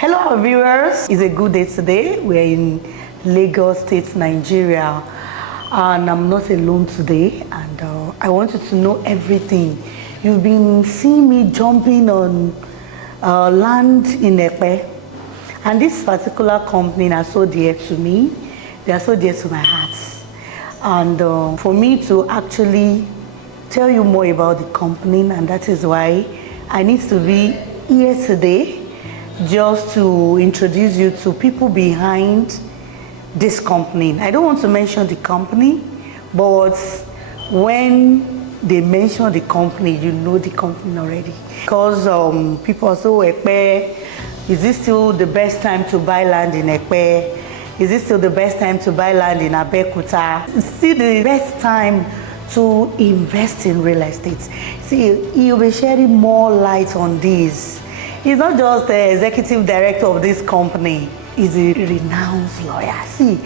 Hello, our viewers. It's a good day today. We're in Lagos State, Nigeria, and I'm not alone today. And I want you to know everything. You've been seeing me jumping on land in Epe, and this particular company are so dear to me. They are so dear to my heart. And for me to actually tell you more about the company, and that is why I need to be here today, just to introduce you to people behind this company. I don't want to mention the company, but when they mention the company, you know the company already. Because people are so, Ekpe, is this still the best time to buy land in Ekpe? Is this still the best time to buy land in Abeokuta? It's still the best time to invest in real estate. See, you'll be shedding more light on this. He's not just the executive director of this company, he's a renowned lawyer. See,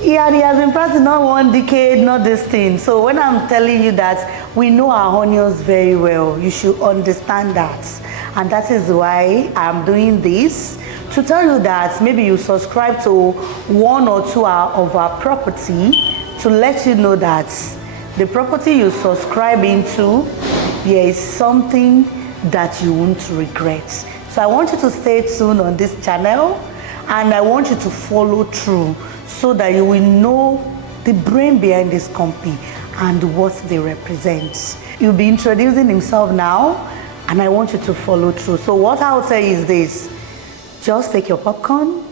he has been practicing not 1 decade, not this thing. So when I'm telling you that we know our onions very well, you should understand that. And that is why I'm doing this, to tell you that maybe you subscribe to 1 or 2 of our property, to let you know that the property you subscribe into, there is something that you won't regret. So I want you to stay tuned on this channel, and I want you to follow through so that you will know the brain behind this company and what they represent. He'll be introducing himself now, and I want you to follow through. So what I'll say is this: just take your popcorn,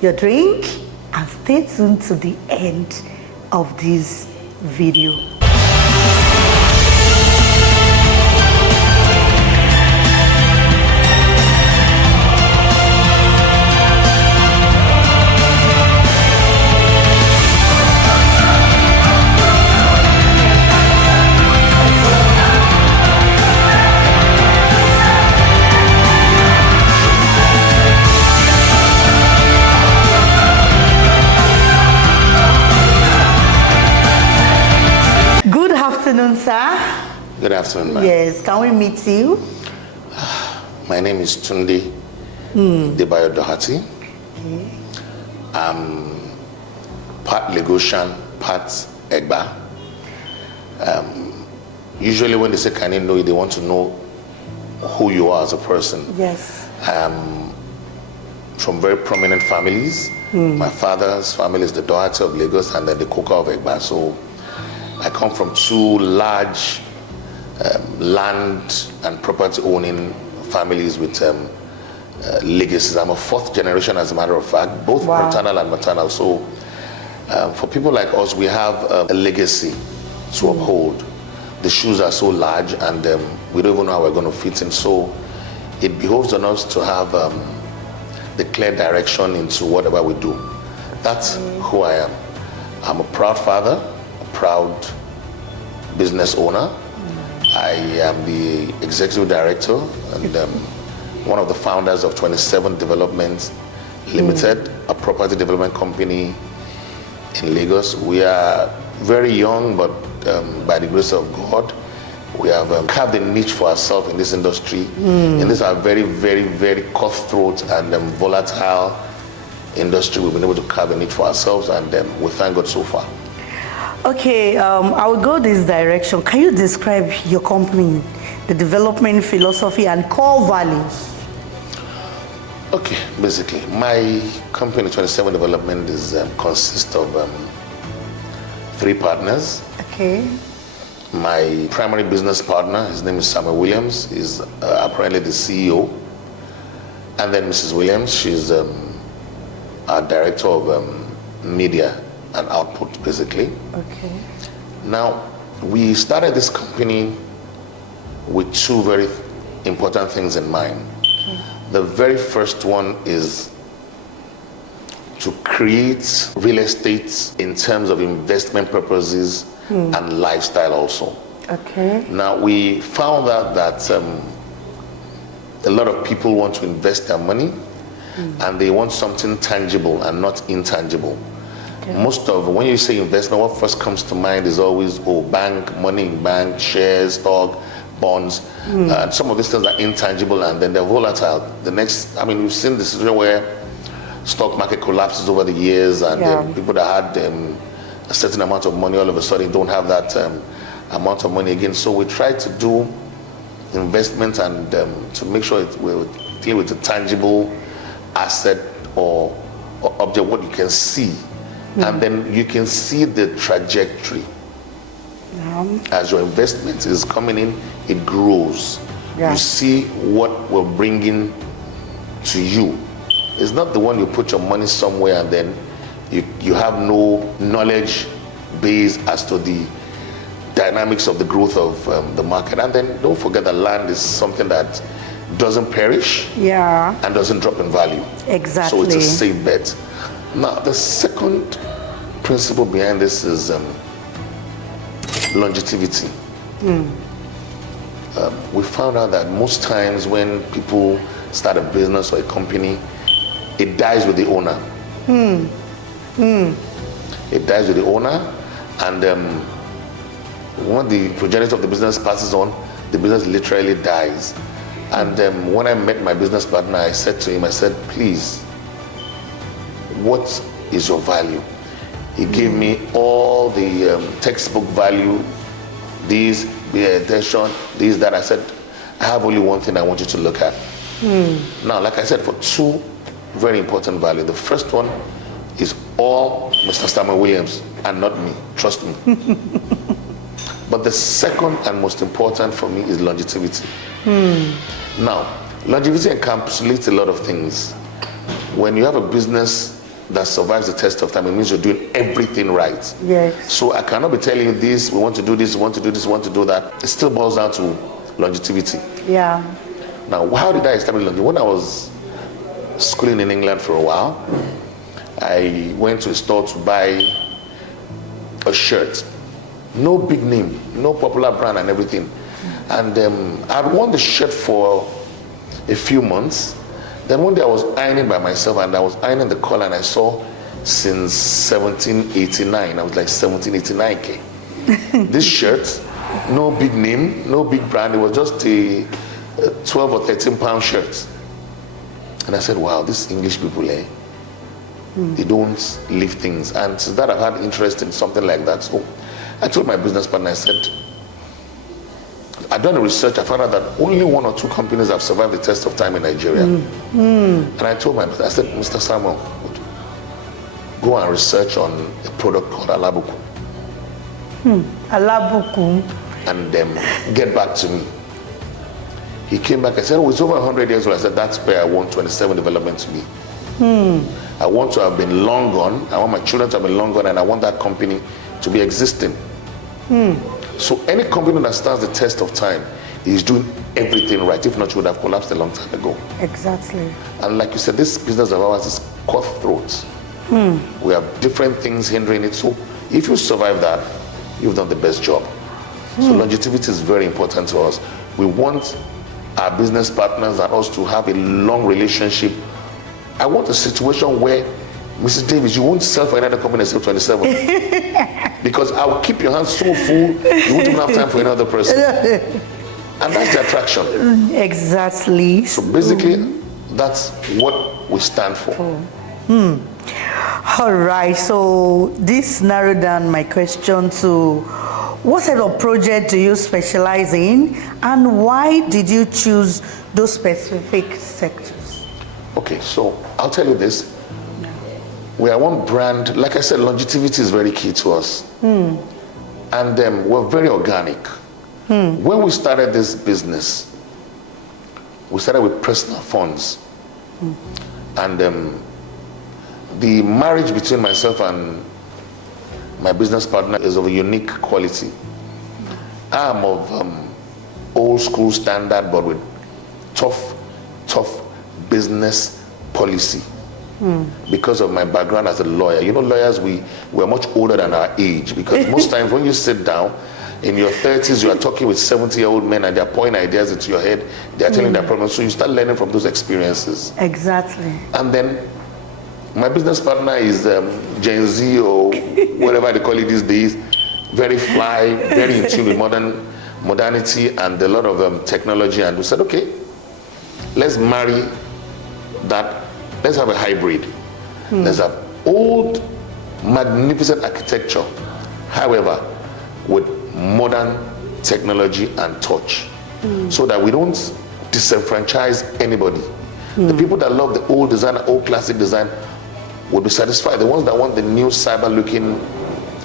your drink, and stay tuned to the end of this video. Sir. Good afternoon, ma'am. Yes, can we meet you? My name is Tunde Debayo Doherty. Okay. I'm part Lagosian, part Egba. Usually when they say, can you know you, they want to know who you are as a person. Yes. From very prominent families. My father's family is the Doherty of Lagos and then the Koka of Egba. So I come from 2 large land and property owning families with legacies. I'm a 4th generation, as a matter of fact, both paternal and maternal. So for people like us, we have a legacy to uphold. The shoes are so large, and we don't even know how we're going to fit in. So it behoves on us to have the clear direction into whatever we do. That's who I am. I'm a proud father, proud business owner. I am the executive director and one of the founders of 27 Development Limited, a property development company in Lagos. We are very young, but by the grace of God, we have carved a niche for ourselves in this industry. In this our very, very, very cutthroat and volatile industry. We've been able to carve a niche for ourselves, and we thank God so far. Okay, I will go this direction. Can you describe your company, the development philosophy and core values? Okay, basically, my company, 27 Development, consists of 3 partners. Okay. My primary business partner, his name is Samuel Williams, is apparently the CEO. And then Mrs. Williams, she's our director of media and output, basically. Okay. Now, we started this company with 2 very important things in mind. Okay. The very first one is to create real estate in terms of investment purposes and lifestyle also. Okay. Now, we found out that a lot of people want to invest their money and they want something tangible and not intangible. Okay. Most of, when you say investment, what first comes to mind is always, bank, money in bank, shares, stock, bonds. Some of these things are intangible and then they're volatile. We've seen this situation where stock market collapses over the years, and people that had a certain amount of money all of a sudden don't have that amount of money again. So we try to do investment and to make sure we deal with a tangible asset or object, what you can see. And then you can see the trajectory. As your investment is coming in, it grows. You see what we're bringing to you. It's not the one you put your money somewhere and then you have no knowledge base as to the dynamics of the growth of the market. And then don't forget that land is something that doesn't perish and doesn't drop in value. Exactly. So it's a safe bet. Now, the second principle behind this is longevity. We found out that most times when people start a business or a company, it dies with the owner. It dies with the owner, and when the progenitor of the business passes on, the business literally dies. And when I met my business partner, I said to him, please, what is your value? He gave me all the textbook value, these, the attention, these, that. I said, I have only one thing I want you to look at. Now, like I said, for two very important values. The first one is all Mr. Stammer Williams and not me, trust me. But the second and most important for me is longevity. Now, longevity encapsulates a lot of things. When you have a business that survives the test of time, it means you're doing everything right. Yes. So I cannot be telling you this, we want to do this, we want to do this, we want to do that. It still boils down to longevity. Yeah. Now, how did I establish longevity? When I was schooling in England for a while, I went to a store to buy a shirt. No big name, no popular brand and everything. And I'd worn the shirt for a few months. Then one day I was ironing by myself and I was ironing the collar and I saw since 1789, I was like 1789K. This shirt, no big name, no big brand, it was just a 12 or 13 pound shirt. And I said, wow, these English people, they don't leave things. And since that I've had interest in something like that. So I told my business partner, I said, I've done the research, I found out that only 1 or 2 companies have survived the test of time in Nigeria. And I told my business, I said, Mr. Samuel, go and research on a product called Alabuku. Alabuku. And get back to me. He came back and said, oh, it's over 100 years old. I said, that's where I want 27 development to be. I want to have been long gone. I want my children to have been long gone, and I want that company to be existing. So any company that stands the test of time is doing everything right. If not, you would have collapsed a long time ago. Exactly. And like you said, this business of ours is cutthroat. We have different things hindering it. So if you survive that, you've done the best job. So longevity is very important to us. We want our business partners and us to have a long relationship. I want a situation where, Mrs. Davis, you won't sell for another company until 27. Because I will keep your hands so full, you won't even have time for another person. And that's the attraction. Exactly. So basically, that's what we stand for. All right, so this narrowed down my question to what type of project do you specialize in and why did you choose those specific sectors? Okay, so I'll tell you this. We are one brand, like I said, longevity is very key to us. And we're very organic. When we started this business, we started with personal funds. And the marriage between myself and my business partner is of a unique quality. I'm of old school standard, but with tough business policy. Because of my background as a lawyer. You know, lawyers, we're much older than our age, because most times when you sit down in your 30s, you are talking with 70-year-old men and they're pouring ideas into your head, they're telling their problems, so you start learning from those experiences. Exactly. And then my business partner is Gen Z or whatever they call it these days, very fly, very in tune with modernity and a lot of technology, and we said, okay, let's marry that. Let's have a hybrid. Let's have old, magnificent architecture, however, with modern technology and touch, so that we don't disenfranchise anybody. The people that love the old design, old classic design, will be satisfied. The ones that want the new cyber-looking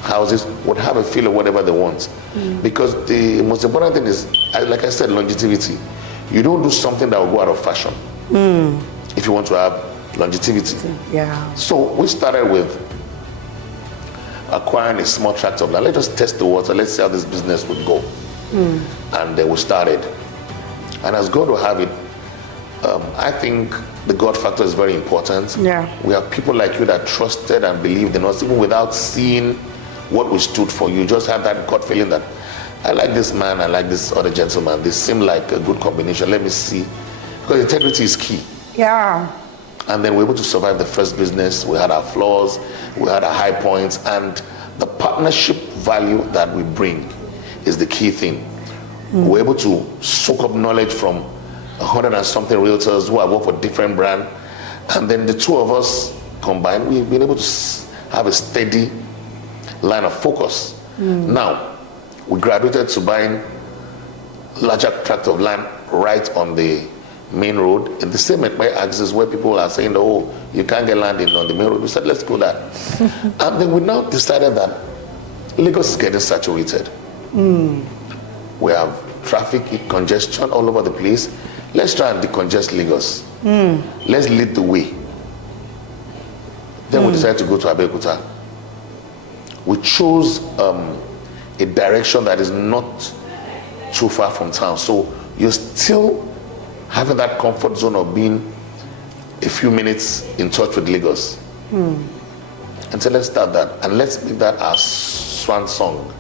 houses would have a feel of whatever they want. Because the most important thing is, like I said, longevity. You don't do something that will go out of fashion if you want to have longevity. Yeah. So we started with acquiring a small tract of land. Let's just test the water. Let's see how this business would go. And then we started. And as God will have it, I think the God factor is very important. Yeah. We have people like you that trusted and believed in us, even without seeing what we stood for. You just had that gut feeling that, I like this man, I like this other gentleman. They seem like a good combination. Let me see. Because integrity is key. Yeah. And then we were able to survive the first business. We had our flaws, we had our high points, and the partnership value that we bring is the key thing. We're able to soak up knowledge from 100 and something realtors who have worked for different brands, and then the two of us combined, we've been able to have a steady line of focus. Now, we graduated to buying larger tract of land right on the main road, in the same axis where people are saying, oh, you can't get land on the main road. We said, let's go that. And then we now decided that Lagos is getting saturated. We have traffic congestion all over the place. Let's try and decongest Lagos. Let's lead the way. Then we decided to go to Abeokuta. We chose a direction that is not too far from town. So you're still having that comfort zone of being a few minutes in touch with Lagos. And so let's start that. And let's make that our swan song.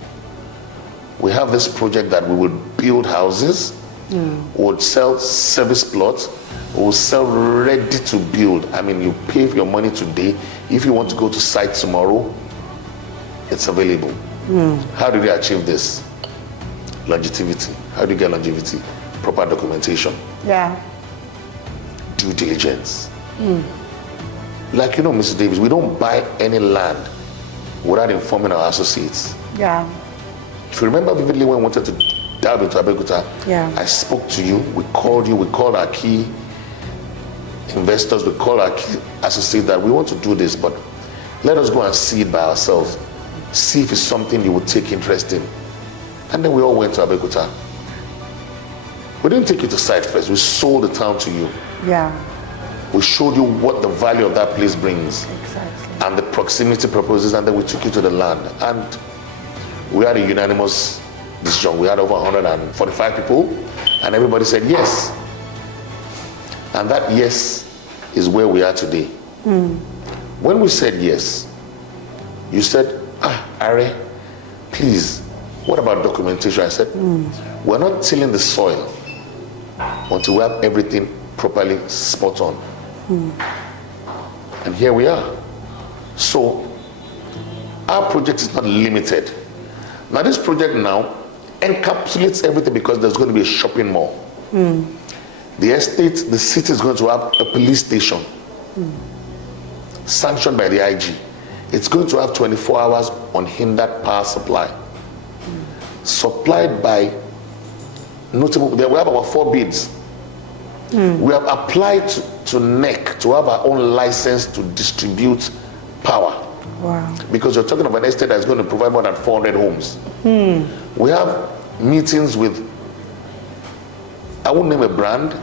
We have this project that we would build houses, we would sell service plots, we will sell ready to build. I mean, you pay your money today. If you want to go to site tomorrow, it's available. How do we achieve this? Longevity. How do you get longevity? Proper documentation. Yeah. Due diligence. Like, you know, Mrs. Davis, we don't buy any land without informing our associates. Yeah. If you remember vividly when we wanted to dive into Abeokuta, I spoke to you, we called our key investors, we called our key associates that we want to do this, but let us go and see it by ourselves. See if it's something you would take interest in. And then we all went to Abeokuta. We didn't take you to site first, we sold the town to you. Yeah. We showed you what the value of that place brings. Exactly. And the proximity proposes, and then we took you to the land. And we had a unanimous decision. We had over 145 people, and everybody said yes. And that yes is where we are today. When we said yes, you said, Ari, please, what about documentation? I said, we're not tilling the soil until we have everything properly spot on. And here we are. So our project is not limited. Now this project now encapsulates everything because there's going to be a shopping mall. The estate, the city is going to have a police station sanctioned by the IG. It's going to have 24 hours unhindered power supply. Supplied by notable, we have about 4 bids. We have applied to NEC to have our own license to distribute power. Wow. Because you're talking of an estate that's going to provide more than 400 homes. We have meetings with, I won't name a brand,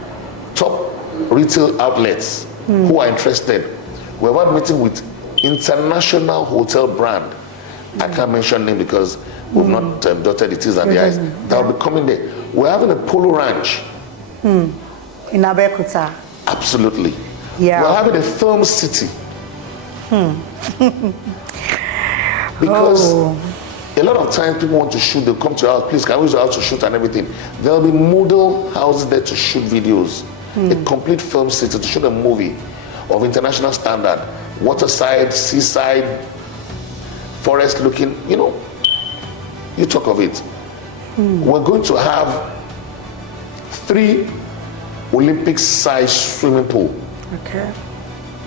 top retail outlets who are interested. We have had meeting with international hotel brand. I can't mention name because we've not dotted the T's and the I's. That will be coming there. We're having a polo ranch. In Abeokuta. Absolutely. Yeah. We're having a film city. Because a lot of times people want to shoot, they'll come to our house, please can we use your house to shoot and everything. There'll be model houses there to shoot videos. A complete film city to shoot a movie of international standard. Waterside, seaside, forest looking, you know, you talk of it. We're going to have 3 Olympic-sized swimming pool, Okay.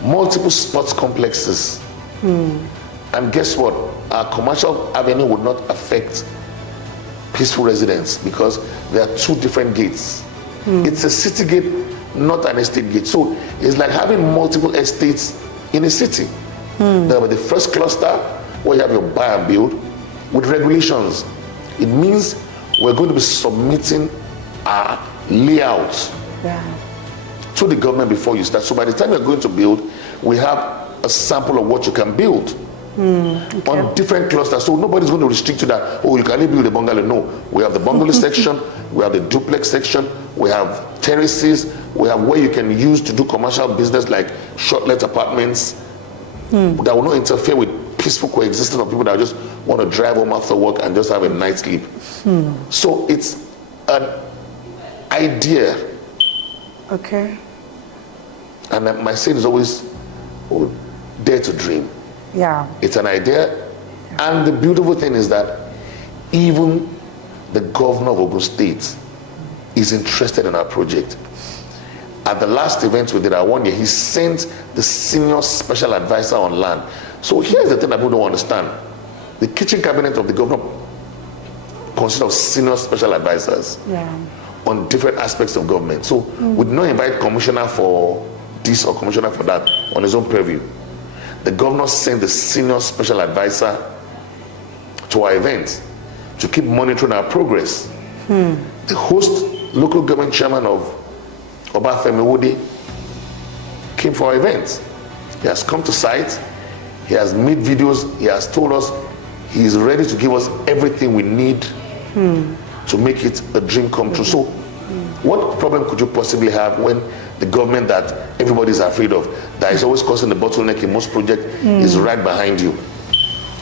multiple sports complexes. And guess what? Our commercial avenue would not affect peaceful residents because there are 2 different gates. It's a city gate, not an estate gate. So it's like having multiple estates in a city. There will be the first cluster where you have your buy and build with regulations. It means we're going to be submitting our layout to the government before you start. So by the time you're going to build, we have a sample of what you can build on different clusters. So nobody's going to restrict you that, oh, you can only build a bungalow. No, we have the bungalow section, we have the duplex section, we have terraces, we have where you can use to do commercial business like short-let apartments that will not interfere with peaceful coexistence of people that just want to drive home after work and just have a night's sleep. So it's an idea. Okay. And my saying is always, oh, dare to dream. Yeah. It's an idea. And the beautiful thing is that even the governor of Ogun State is interested in our project. At the last event we did, our 1 year, he sent the senior special advisor on land. So here's the thing that people don't understand. The kitchen cabinet of the governor consists of senior special advisors on different aspects of government. So we did not invite commissioner for this or commissioner for that on his own purview. The governor sent the senior special advisor to our event to keep monitoring our progress. The host local government chairman of Obafemi Wudi came for our event. He has come to site, he has made videos, he has told us he is ready to give us everything we need to make it a dream come true. So what problem could you possibly have when the government that everybody is afraid of, that is always causing the bottleneck in most projects, is right behind you?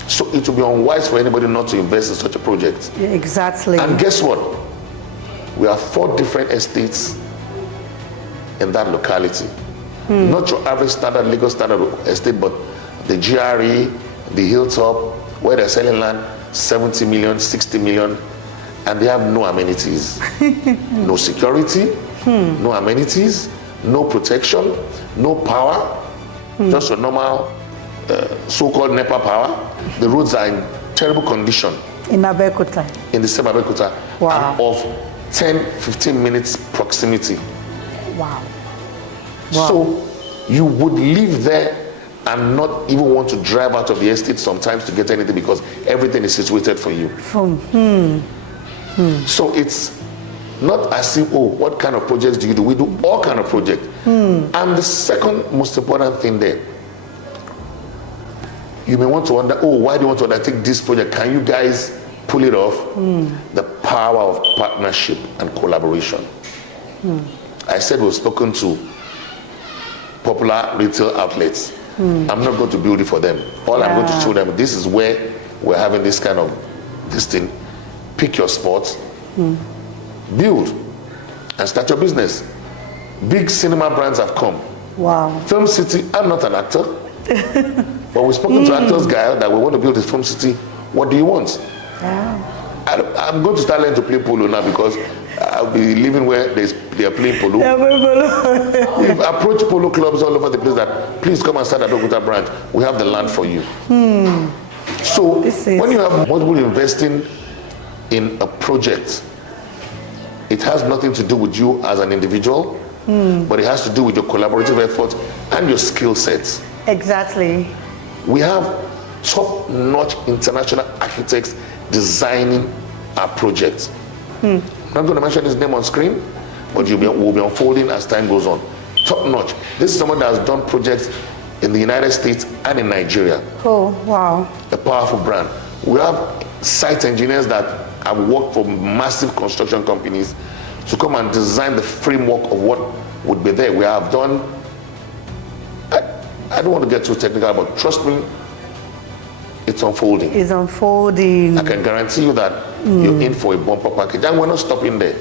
So it would be unwise for anybody not to invest in such a project. Yeah, exactly. And guess what? We have 4 different estates in that locality. Not your average standard legal standard estate, but the GRE, the Hilltop, where they're selling land 70 million, 60 million, and they have no amenities. No security, no amenities, no protection, no power, just a normal so-called NEPA power. The roads are in terrible condition. In Abeokuta. In the same Abeokuta. Wow. And of 10-15 minutes proximity. Wow. So you would live there and not even want to drive out of the estate sometimes to get anything because everything is situated for you. So it's not as if, oh, what kind of projects do you do? We do all kind of projects. And the second most important thing there, you may want to wonder, oh, why do you want to undertake this project? Can you guys pull it off? The power of partnership and collaboration. I said we've spoken to popular retail outlets. I'm not going to build it for them. All I'm going to show them, this is where we're having this kind of this thing. Pick your spots, build, and start your business. Big cinema brands have come. Wow. Film City, I'm not an actor. But we've spoken to Actors Guild that we want to build this Film City. What do you want? I'm going to start learning to play polo now because I'll be living where they are playing polo. We've approached polo clubs all over the place that please come and start a Abeokuta branch. We have the land for you. So when you have multiple investing in a project, it has nothing to do with you as an individual, but it has to do with your collaborative efforts and your skill sets. Exactly. We have top-notch international architects designing our projects. I'm not going to mention his name on screen, but we'll be unfolding as time goes on. Top-notch. This is someone that has done projects in the United States and in Nigeria. Oh, wow. A powerful brand. We have site engineers that have worked for massive construction companies to come and design the framework of what would be there. We have done, I don't want to get too technical, but trust me, it's unfolding. It's unfolding. I can guarantee you that you're in for a bumper package, and we're not stopping there.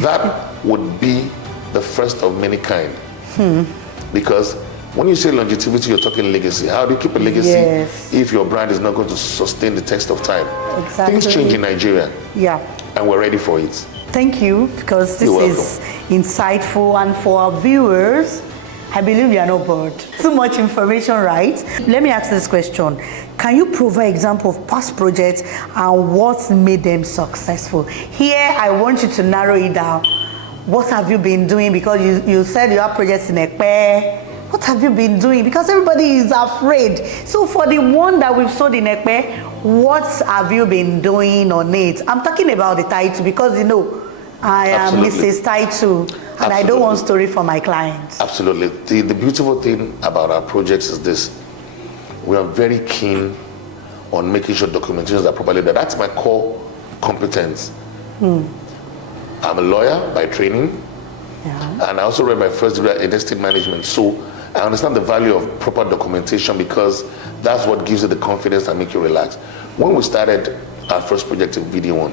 That would be the first of many kind, because When you say longevity, you're talking legacy. How do you keep a legacy Yes. if your brand is not going to sustain the test of time? Exactly. Things change in Nigeria. Yeah. And we're ready for it. Thank you, because this You're is insightful, and for our viewers, I believe you are not bored. Too much information, right? Let me ask this question. Can you provide example of past projects and what made them successful? Here, I want you to narrow it down. What have you been doing? Because you said you have projects in Ekpe. What have you been doing? Because everybody is afraid. So for the one that we've sold in Ekpe, what have you been doing on it? I'm talking about the title because, you know, I am Mrs. Title, and I don't want story for my clients. Absolutely. The beautiful thing about our projects is this. We are very keen on making sure documentations are properly done. That's my core competence. I'm a lawyer by training, and I also read my first degree in estate management. So I understand the value of proper documentation because that's what gives you the confidence and make you relax. When we started our first project in VD1.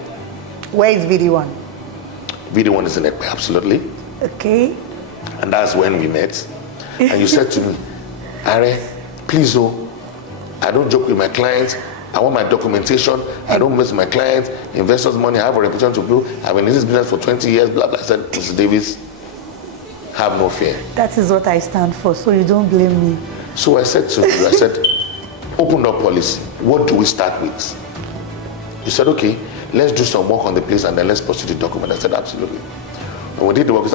Where is VD1? VD1 is in Ekpe, absolutely. Okay. And that's when we met. And you said to me, Are, please, I don't joke with my clients. I want my documentation. I don't mess with my clients, investors' money. I have a reputation to build. I've been in this business for 20 years, blah, blah. I said, Mr. Davis, have no fear. That is what I stand for, so you don't blame me. So I said to you, open up policy. What do we start with? You said, okay, let's do some work on the place and then let's pursue the document. I said, absolutely. When we did the work,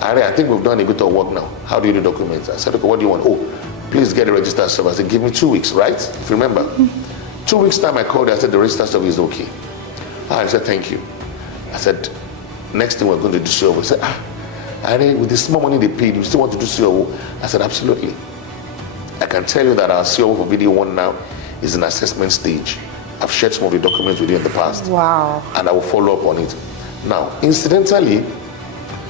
I think we've done a bit of work now. How do you do documents? I said, okay, what do you want? Oh, please get a registered server. I said, give me 2 weeks, right? If you remember. 2 weeks time I called you, I said, the registered server is okay. I said, thank you. I said, next thing we're going to do server. I said, with the small money they paid, you still want to do server? I said, absolutely. I can tell you that our CEO for VD1 now is in assessment stage. I've shared some of the documents with you in the past. Wow. And I will follow up on it. Now, incidentally,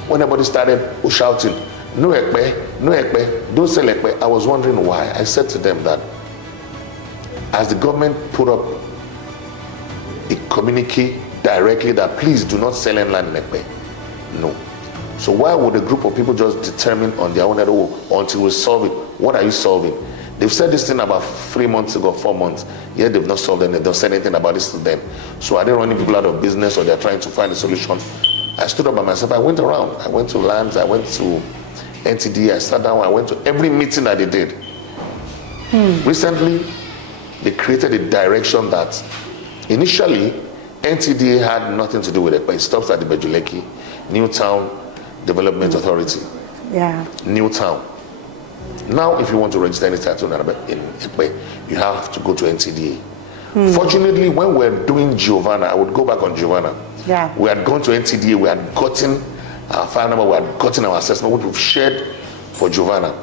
when everybody started shouting, no Ekpe, don't sell Ekpe, I was wondering why. I said to them that as the government put up a communique directly that please do not sell any land in Ekpe, no. So why would a group of people just determine on their own that, until we solve it? What are you solving? They've said this thing about 3 months ago, 4 months, yet they've not solved it. They don't say anything about this to them. So are they running people out of business or they're trying to find a solution? I stood up by myself. I went around. I went to lands. I went to NTD. I sat down. I went to every meeting that they did. Recently, they created a direction that initially NTD had nothing to do with it, but it stops at the Bejuleki, Newtown Development Authority. Yeah. Newtown. Now, if you want to register any title in Ekpe, you have to go to NTDA. Fortunately, when we're doing Giovanna, I would go back on Giovanna. Yeah. We had gone to NTDA, we had gotten our file number, we had gotten our assessment, which we've shared for Giovanna.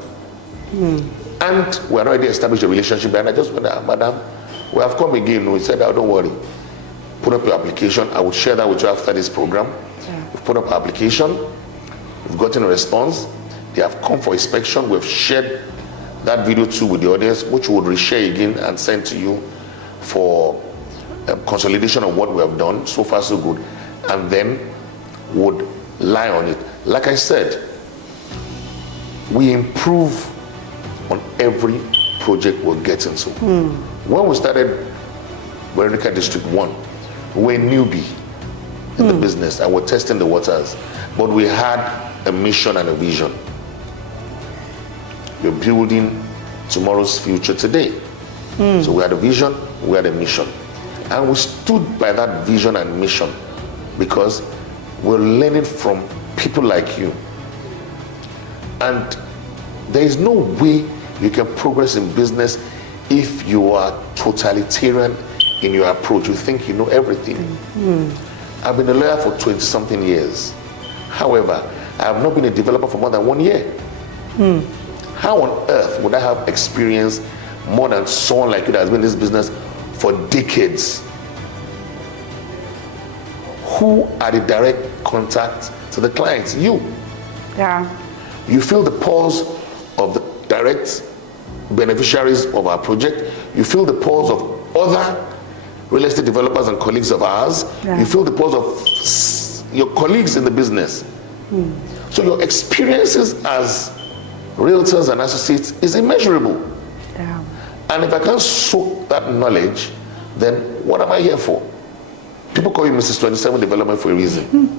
And we had already established a relationship, and I just went, Madam, we have come again. We said, oh, don't worry. Put up your application. I will share that with you after this program. Yeah. We've put up our application. We've gotten a response. They have come for inspection. We've shared that video too with the audience, which we would reshare again and send to you for consolidation of what we have done. So far, so good. And then would lie on it. Like I said, we improve on every project we're getting to. When we started Veronica District 1, we were a newbie in the business and we're testing the waters. But we had a mission and a vision. We're building tomorrow's future today. So we had a vision, we had a mission. And we stood by that vision and mission because we're learning from people like you. And there is no way you can progress in business if you are totalitarian in your approach. You think you know everything. I've been a lawyer for 20-something years. However, I have not been a developer for more than 1 year. How on earth would I have experienced more than someone like you that has been in this business for decades? Who are the direct contact to the clients? You. Yeah. You feel the pulse of the direct beneficiaries of our project. You feel the pulse of other real estate developers and colleagues of ours. Yeah. You feel the pulse of your colleagues in the business. So your experiences as realtors and associates is immeasurable. Yeah. And if I can't soak that knowledge, then what am I here for? People call you Mrs. 27 Development for a reason.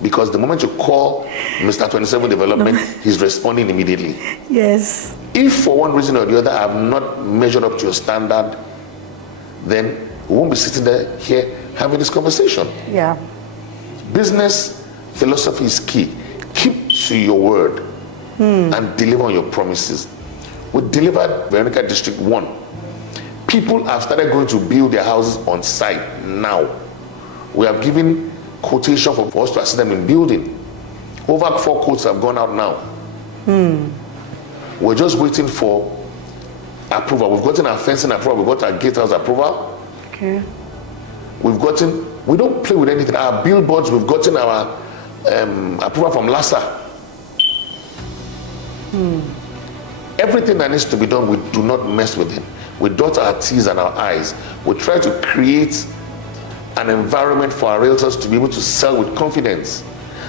Because the moment you call Mr. 27 Development, he's responding immediately. Yes. If for one reason or the other I have not measured up to your standard, then we won't be sitting there here having this conversation. Yeah. Business philosophy is key. Keep to your word and deliver on your promises. We delivered Veronica District 1. People have started going to build their houses on site now. We have given quotation for us to assist them in building. Over 4 quotes have gone out now. We're just waiting for approval. We've gotten our fencing approval. We've got our gatehouse approval. Okay. We don't play with anything. Our billboards, we've gotten our approval from LASA. Everything that needs to be done, we do not mess with it. We dot our T's and our I's. We try to create an environment for our realtors to be able to sell with confidence.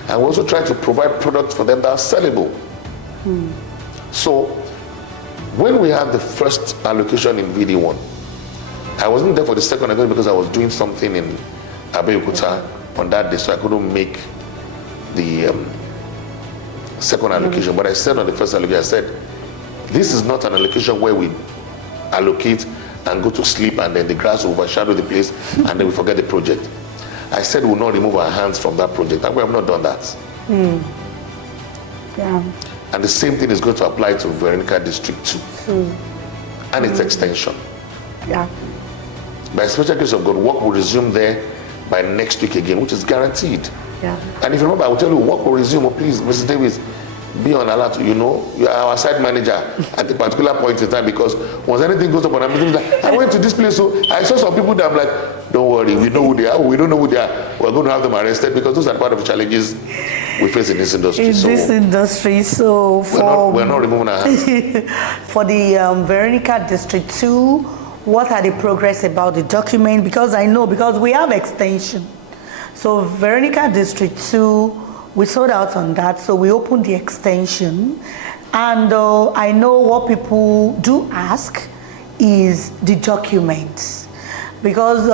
And we also try to provide products for them that are sellable. So when we had the first allocation in VD1, I wasn't there for the second allocation because I was doing something in Abeokuta on that day, so I couldn't make the second allocation. But I said on the first allocation, I said, this is not an allocation where we allocate and go to sleep and then the grass will overshadow the place and then we forget the project. I said we'll not remove our hands from that project, and we have not done that. Yeah. And the same thing is going to apply to Veronica District 2 and its extension. Yeah. By special grace of God, work will resume there by next week again, which is guaranteed. Yeah. And if you remember, I will tell you, work will resume. Oh, please, Mrs. Davis, be on alert. You know, you are our site manager at a particular point in time, because once anything goes up on a meeting, like, I went to this place, so I saw some people that I'm like, don't worry, we know who they are. We don't know who they are. We're going to have them arrested, because those are part of the challenges we face in this industry. So we're not removing our hands. For the Veronica District 2, what are the progress about the document? Because I know, because we have extension. So Veronica District 2, we sold out on that, so we opened the extension. And I know what people do ask is the documents. Because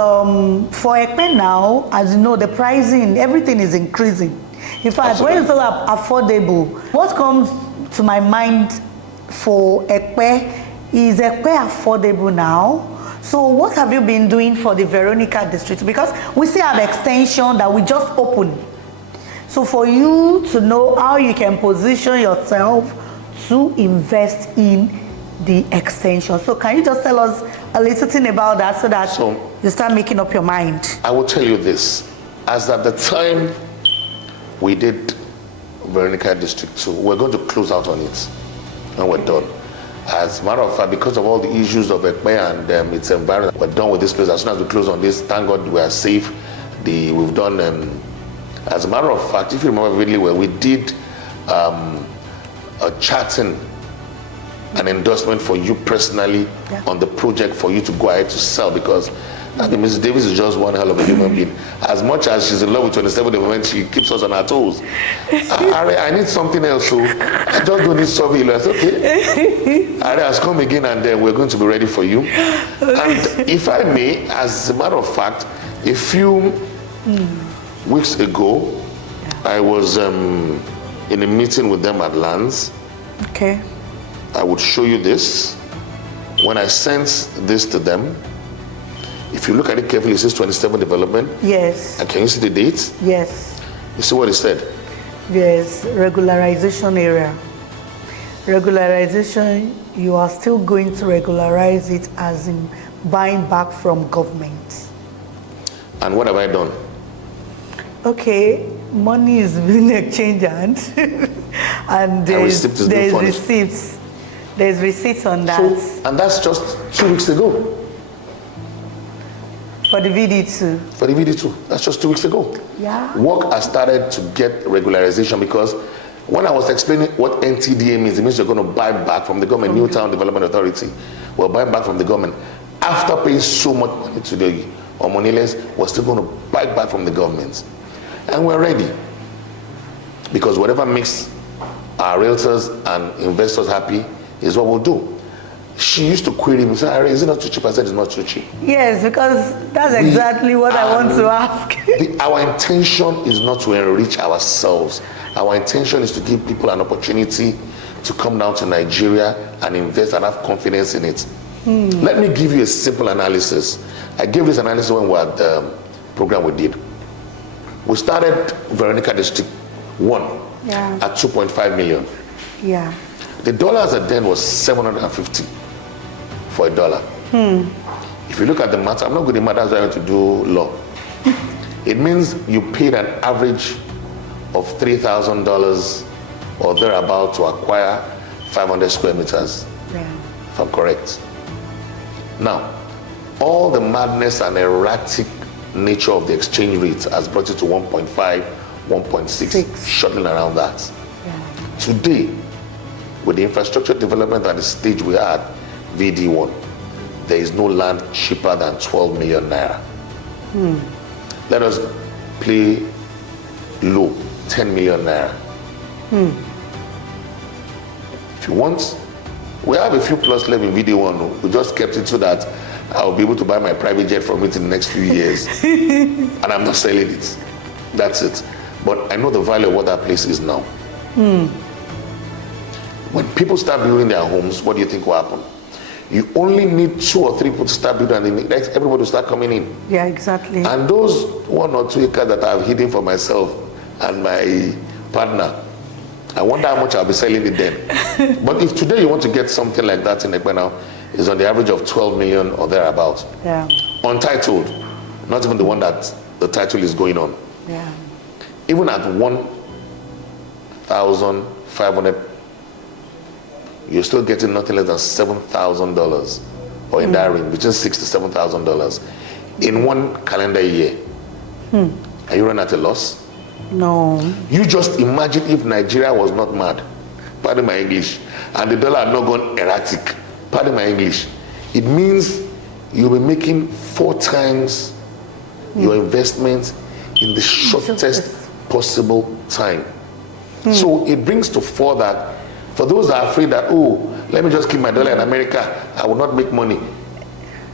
for Ekpe now, as you know, the pricing, everything is increasing. In fact, when you talk about affordable, what comes to my mind for Ekpe is Ekpe affordable now? So what have you been doing for the Veronica District? Because we still have extension that we just opened. So for you to know how you can position yourself to invest in the extension. So can you just tell us a little thing about that so that you start making up your mind? I will tell you this. As at the time we did Veronica District 2, we're going to close out on it and we're done. As a matter of fact, because of all the issues of Ekpe and its environment, we're done with this place. As soon as we close on this, thank God we are safe. We've done, as a matter of fact, if you remember really well, we did a chatting, an endorsement for you personally on the project for you to go ahead to sell, because I mean, Mrs. Davis is just one hell of a human being. As much as she's in love with 27 the moment, she keeps us on our toes. I need something else, so I just don't need survey. I said, okay. Ari has come again, and then we're going to be ready for you. And if I may, as a matter of fact, a few weeks ago, I was in a meeting with them at Lands. Okay. I would show you this. When I sent this to them, if you look at it carefully, it says 27 development. Yes. And can you see the date? Yes. You see what it said? Yes, regularization area. Regularization, you are still going to regularize it as in buying back from government. And what have I done? Okay, money is being exchanged and there's receipts. There's receipts on that. So, and that's just 2 weeks ago. For the VD2. For the VD2, that's just 2 weeks ago. Yeah. Work has started to get regularization, because when I was explaining what NTDA means, it means you're going to buy back from the government, Newtown Development Authority. We're buying back from the government. After paying so much money to the moneyless, we're still going to buy back from the government. And we're ready. Because whatever makes our realtors and investors happy is what we'll do. She used to query me, say, is it not too cheap? I said, it's not too cheap. Yes, because that's exactly what I want to ask. Our intention is not to enrich ourselves. Our intention is to give people an opportunity to come down to Nigeria and invest and have confidence in it. Let me give you a simple analysis. I gave this analysis when we were at the program we did. We started Veronica District 1 at 2.5 million. Yeah. The dollars at then was 750 for $1. If you look at the math, I'm not good in math, that's why I have to do law. It means you paid an average of $3,000 or thereabout to acquire 500 square meters, if I'm correct. Now, all the madness and erratic nature of the exchange rate has brought it to 1.5, 1.6, shuttling around that. Today, with the infrastructure development at the stage we are at, VD1, there is no land cheaper than 12 million naira. Let us play low, 10 million naira. If you want, we have a few plus left in VD1. We just kept it so that I'll be able to buy my private jet from it in the next few years. And I'm not selling it. That's it. But I know the value of what that place is now. When people start building their homes, what do you think will happen? You only need 2 or 3 people to start building, and everybody will start coming in. Yeah, exactly. And those 1 or 2 acres that I've hidden for myself and my partner, I wonder how much I'll be selling it then. But if today you want to get something like that in Ekpe now, it's on the average of 12 million or thereabouts. Yeah. Untitled, not even the one that the title is going on. Yeah. Even at 1,500, you're still getting nothing less than $7,000, or in that range, between $6,000 to $7,000 in 1 calendar year. Are you running at a loss? No. You just imagine if Nigeria was not mad, pardon my English, and the dollar had not gone erratic, pardon my English. It means you'll be making 4 times your investment in the shortest possible time. So it brings to fore that for those that are afraid that, oh, let me just keep my dollar in America, I will not make money,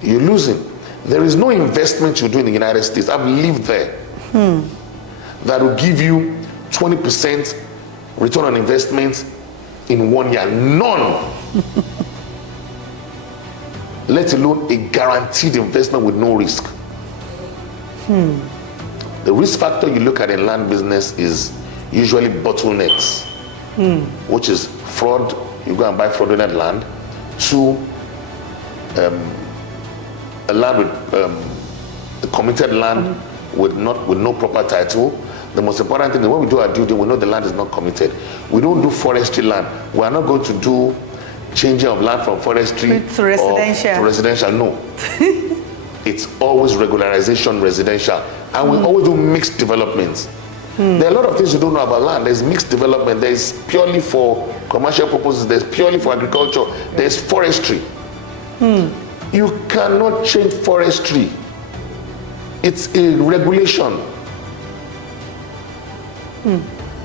you're losing. There is no investment you do in the United States, I've lived there, that will give you 20% return on investment in 1 year. None. Let alone a guaranteed investment with no risk. The risk factor you look at in land business is usually bottlenecks, which is fraud. You go and buy fraudulent land. 2, a land with a committed land with no proper title. The most important thing is when we do our due diligence, we know the land is not committed. We don't do forestry land. We are not going to do changing of land from forestry to residential. To residential. No. It's always regularization residential. And we always do mixed developments. There are a lot of things you don't know about land. There's mixed development. There's purely for commercial purposes. There's purely for agriculture. There's forestry. You cannot change forestry. It's a regulation.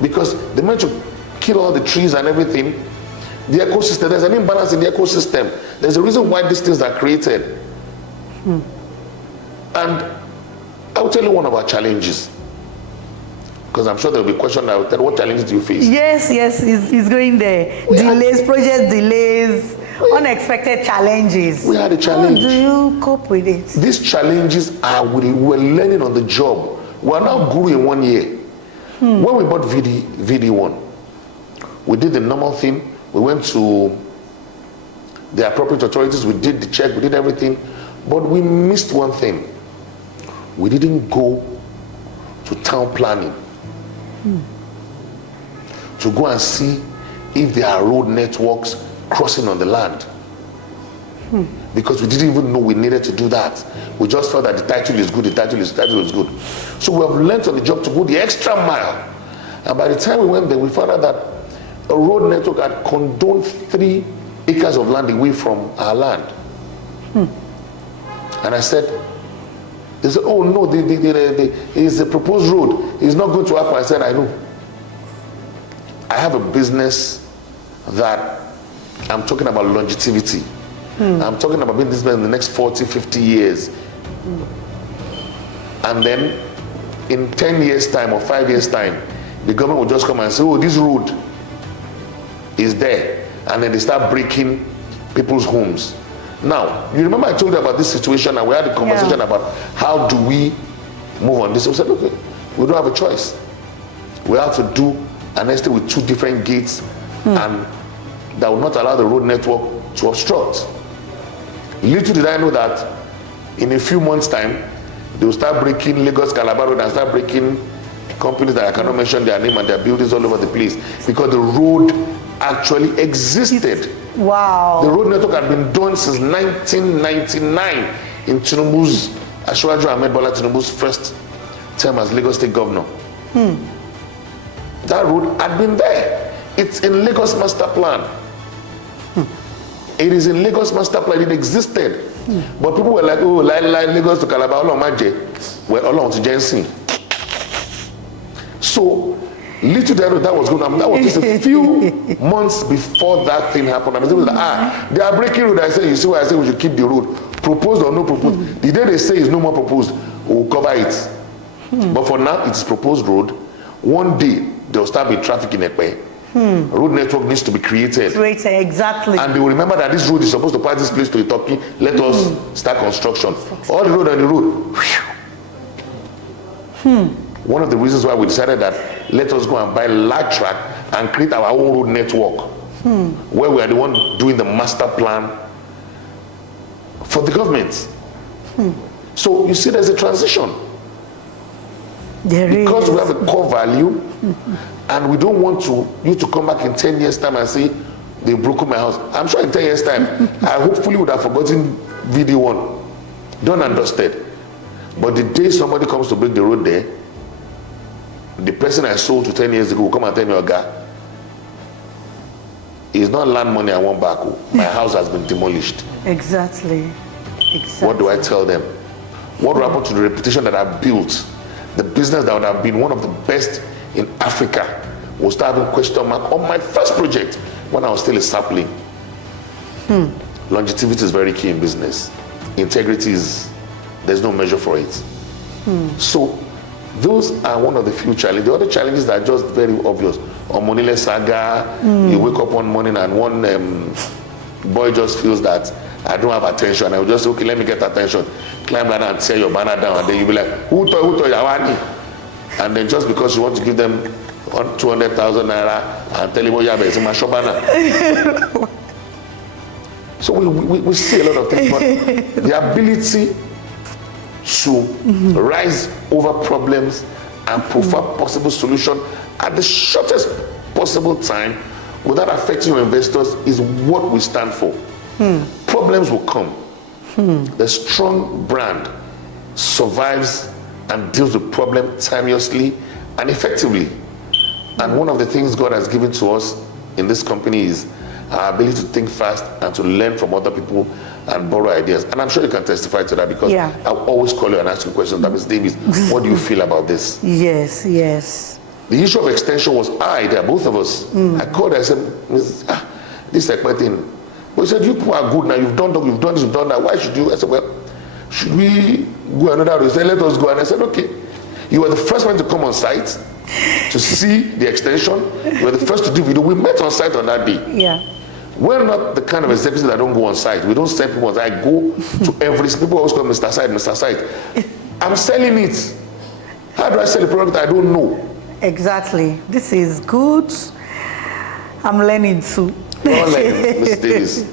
Because the moment you kill all the trees and everything, the ecosystem, there's an imbalance in the ecosystem. There's a reason why these things are created. And I will tell you one of our challenges, because I'm sure there will be a question that will tell what challenges do you face? Yes, it's going there. Delays, project delays, unexpected challenges. We had a challenge. How do you cope with it? These challenges are we're learning on the job. We are now guru in 1 year. When we bought VD1, we did the normal thing. We went to the appropriate authorities, we did the check, we did everything, but we missed one thing. We didn't go to town planning to go and see if there are road networks crossing on the land. Because we didn't even know we needed to do that. We just felt that the title is good, the title is good. So we have learned on the job to go the extra mile. And by the time we went there, we found out that a road network had condoned 3 acres of land away from our land. And I said, they said, oh no, it's the proposed road. It's not going to happen. I said, I know. I have a business that I'm talking about longevity. I'm talking about being this business in the next 40, 50 years. And then in 10 years' time or 5 years' time, the government will just come and say, oh, this road is there. And then they start breaking people's homes. Now, you remember I told you about this situation and we had a conversation about how do we move on this. We said, okay, we don't have a choice. We have to do an estate with 2 different gates and that will not allow the road network to obstruct. Little did I know that in a few months' time, they will start breaking Lagos Calabar Road and start breaking companies that I cannot mention their name and their buildings all over the place because the road actually existed. Wow. The road network had been done since 1999 in Tinubu's, Asiwaju Ahmed Bola Tinubu's first term as Lagos State Governor. That road had been there. It's in Lagos Master Plan. It is in Lagos Master Plan. It existed. But people were like, oh, Lagos to Calabar, well, along to Jensen. So, little did I know that was going on. That was just a few months before that thing happened. I was like, they are breaking road. I said, you see why I said we should keep the road. Proposed or no proposed. The day they say it's no more proposed, we'll cover it. But for now, it's proposed road. One day, there'll start being traffic in Ekpe. Road network needs to be created. Exactly. And they will remember that this road is supposed to pass this place to Itoki. Let us start construction. All the road on the road. One of the reasons why we decided that let us go and buy large track and create our own road network, where we are the one doing the master plan for the government. So you see, there's a transition. Because we have a core value, and we don't want you to come back in 10 years' time and say, they broke my house. I'm sure in 10 years' time, I hopefully would have forgotten video 1. Done and dusted. But the day somebody comes to break the road there, the person I sold to 10 years ago will come and tell me, Oga, it's not land money I want back. My house has been demolished. Exactly. What do I tell them? What will happen to the reputation that I built? The business that would have been one of the best in Africa will start having question mark on my first project when I was still a sapling. Longevity is very key in business. Integrity is, there's no measure for it. So those are one of the few challenges. The other challenges are just very obvious. Omonile saga, you wake up one morning and one boy just feels that I don't have attention. I will just say, okay, let me get attention. Climb down and tear your banner down, and then you'll be like, who told Yawani? And then just because you want to give them 200,000 naira and tell him, oh, yeah, but it's in my shop banner. So we see a lot of things, but the ability to rise over problems and provide possible solution at the shortest possible time without affecting your investors is what we stand for. Problems will come. The strong brand survives and deals with problem timelessly and effectively. And one of the things God has given to us in this company is our ability to think fast and to learn from other people and borrow ideas. And I'm sure you can testify to that because I'll always call you and ask you questions. That Ms. Davis, what do you feel about this? Yes, yes. The issue of extension was there, both of us. I called her, I said, this is quite thing. But he said, you people are good now, you've done this, you've done that. Why should you? I said, well, should we go another route? He said, let us go. And I said, okay. You were the first one to come on site to see the extension. You were the first to do video. We met on site on that day. Yeah. We're not the kind of executives that don't go on site. We don't send people on site. I go to every, people always call Mr. Site, Mr. Site. I'm selling it. How do I sell a product I don't know? Exactly. This is good. I'm learning too. All learning, Ms. Davis.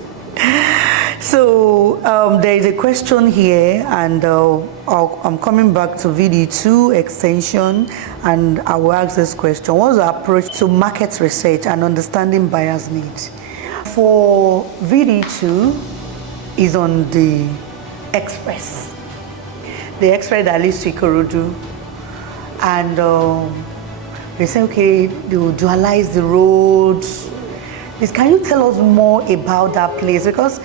So there is a question here, and I'm coming back to VD2 extension, and I will ask this question. What's the approach to market research and understanding buyers' needs? For VD2 is on the express. The express that leads to Ikorodu. And they say, okay, they will dualize the roads. Can you tell us more about that place? Because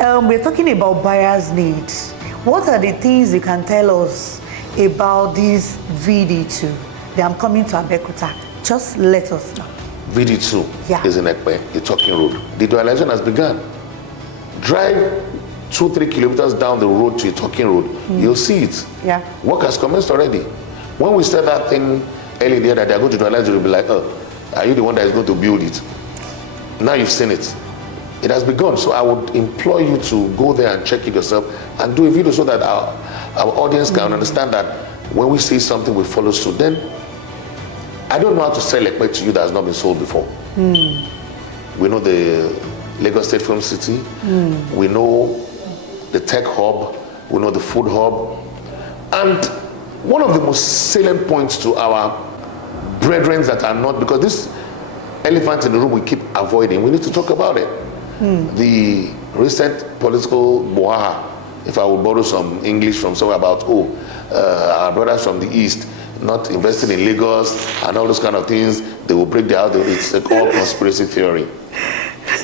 we're talking about buyers' needs. What are the things you can tell us about this VD2? That I'm coming to Abeokuta. Just let us know. VD2 Yeah. is in Ekpe, a talking road. The dualization has begun. Drive 2-3 kilometers down the road to a talking road, you'll see it. Yeah. Work has commenced already. When we said that thing earlier there that they're going to dualize, you'll be like, oh, are you the one that is going to build it? Now you've seen it. It has begun. So I would implore you to go there and check it yourself and do a video so that our audience can understand that when we say something, we follow suit. Then I don't know how to sell Ekpe to you that has not been sold before. We know the Lagos State Film City. We know the tech hub. We know the food hub. And one of the most salient points to our brethren that are not, because this elephant in the room we keep avoiding, we need to talk about it. The recent political boaha, if I would borrow some English from somewhere about, our brothers from the East not investing in Lagos and all those kind of things, they will break their house. It's all conspiracy theory.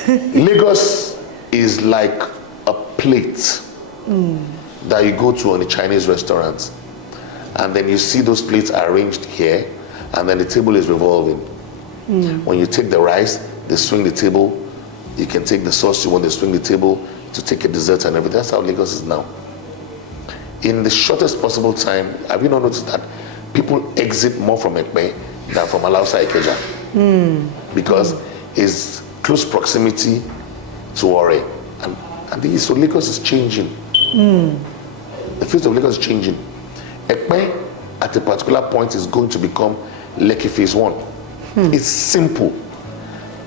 Lagos is like a plate that you go to on a Chinese restaurant, and then you see those plates arranged here, and then the table is revolving. When you take the rice, they swing the table. You can take the sauce you want, they swing the table to take a dessert and everything. That's how Lagos is now. In the shortest possible time, have you not noticed that people exit more from Ekpe than from Alausa Ikeja? Because it's close proximity to Ore. And so Lagos is changing. The face of Lagos is changing. Ekpe, at a particular point, is going to become Lekki Phase 1. It's simple.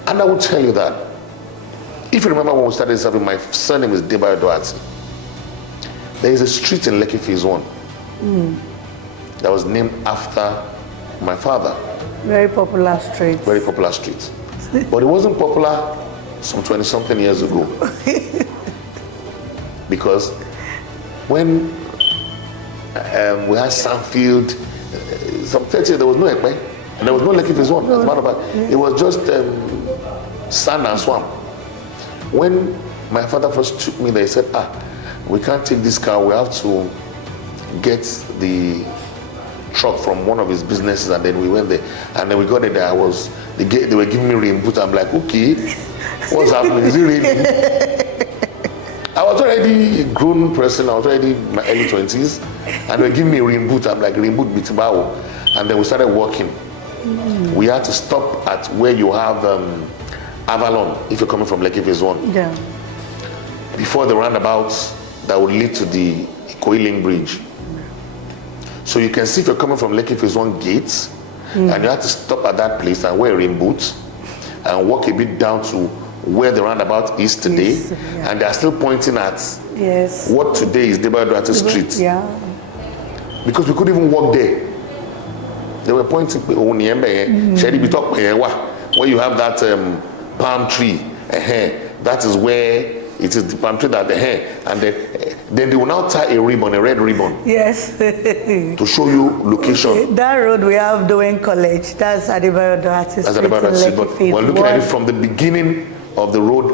And I will tell you that. If you remember when we started serving, my surname is Debayo Doati. There is a street in Lekki Phase 1 that was named after my father. Very popular street. Very popular street. But it wasn't popular some 20-something years ago. Because when we had Sandfield, some 30 years, there was no Ekpe. And there was no Lekki Phase 1. As a matter of fact, it was just sand and swamp. When my father first took me there, he said, we can't take this car, we have to get the truck from one of his businesses, and then we went there. And then we got it there, they were giving me rain boot. I'm like, okay, what's happening? Is it raining? I was already a grown person, I was already in my early 20s, and they were giving me a rain boot. I'm like, rain boot bitibao. And then we started walking. We had to stop at where you have Avalon, if you're coming from Lekki Phase 1. Yeah. Before the roundabouts that would lead to the Ikoyi Link Bridge. So you can see if you're coming from Lekki Phase 1 gates, and you have to stop at that place and wear rain boots and walk a bit down to where the roundabout is today. Yes, yeah. And they are still pointing at what today is Debayo Doati Street. Yeah. Because we couldn't even walk there. They were pointing where you have that palm tree, that is where it is the palm tree that and then they will now tie a ribbon, a red ribbon. Yes. To show you location. That road we have Dowen College. That's Adebayo Doati Street. But we're looking at it from the beginning of the road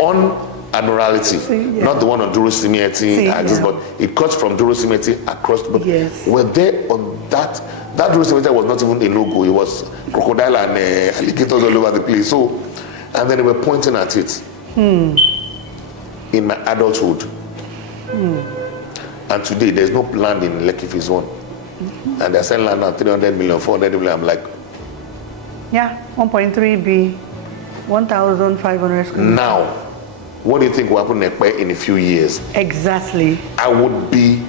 on Admiralty, not the one on Duro Simieti, but it cuts from Duro Simieti across. But we're there on that. That Duro Simieti was not even a logo. It was crocodile and alligators all over the place. So, and then they were pointing at it in my adulthood. And today there's no land in Lekki Phase 1. And they're selling land at 300 million, 400 million. I'm like, 1.3B, 1,500 square meters. Now, what do you think will happen in a few years? Exactly. I would be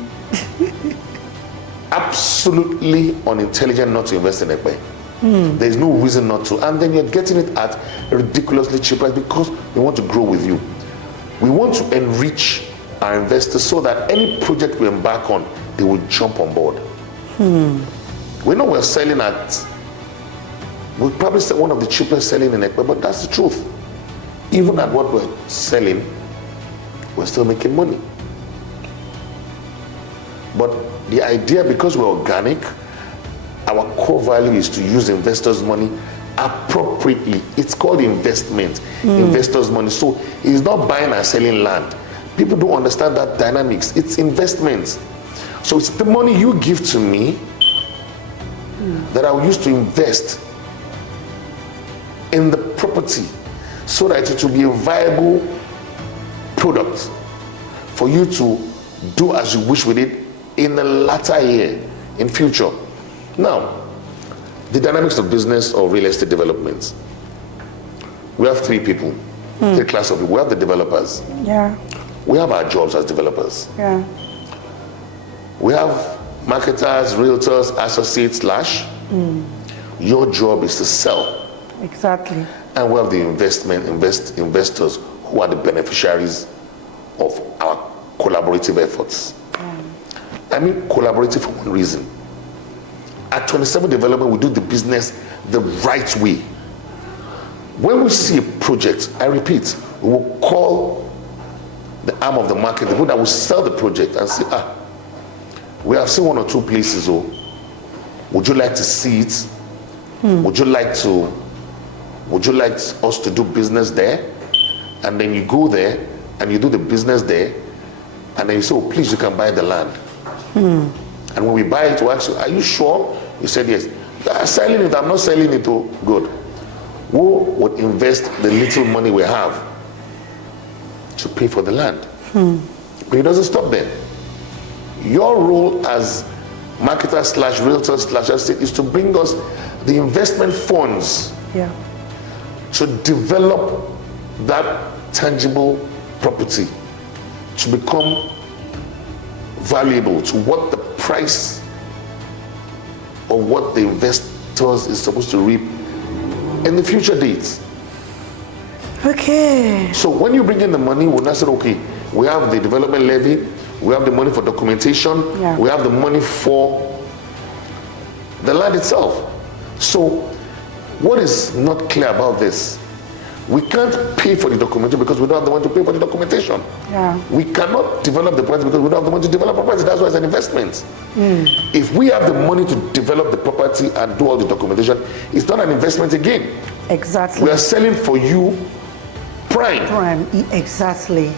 absolutely unintelligent not to invest in Ekpe. There's no reason not to. And then you're getting it at a ridiculously cheap price because we want to grow with you. We want to enrich our investors so that any project we embark on, they will jump on board. We know we're selling at, we'll probably sell one of the cheapest selling in Ekpe, but that's the truth. Even at what we're selling, we're still making money. But the idea, because we're organic, our core value is to use investors' money appropriately. It's called investment, investors' money. So it's not buying and selling land. People don't understand that dynamics. It's investments. So it's the money you give to me that I will use to invest in the property so that it will be a viable product for you to do as you wish with it in the latter year, in future. Now, the dynamics of business or real estate development. We have three people, three classes of people. We have the developers. Yeah. We have our jobs as developers. Yeah. We have marketers, realtors, associates, Your job is to sell. Exactly. And we have the investors who are the beneficiaries of our collaborative efforts. I mean collaborative for one reason. At 27 Development, we do the business the right way. When we see a project, I repeat, we will call the arm of the market, the people that will sell the project, and say, we have seen one or two places, would you like to see it? Would you like us to do business there? And then you go there and you do the business there, and then you say, please, you can buy the land. And when we buy it, we ask you, are you sure? You said yes. I'm selling it, I'm not selling it. Good. Who would invest the little money we have to pay for the land? But it doesn't stop there. Your role as marketer / realtor / estate is to bring us the investment funds to develop that tangible property to become valuable to what the price of what the investors is supposed to reap in the future dates. Okay. So when you bring in the money, we'll not say, okay, we have the development levy, we have the money for documentation, we have the money for the land itself. So what is not clear about this? We can't pay for the documentation because we don't have the money to pay for the documentation. We cannot develop the property because we don't have the money to develop the property. That's why it's an investment. If we have the money to develop the property and do all the documentation, it's not an investment again. Exactly. We are selling for you prime. Exactly.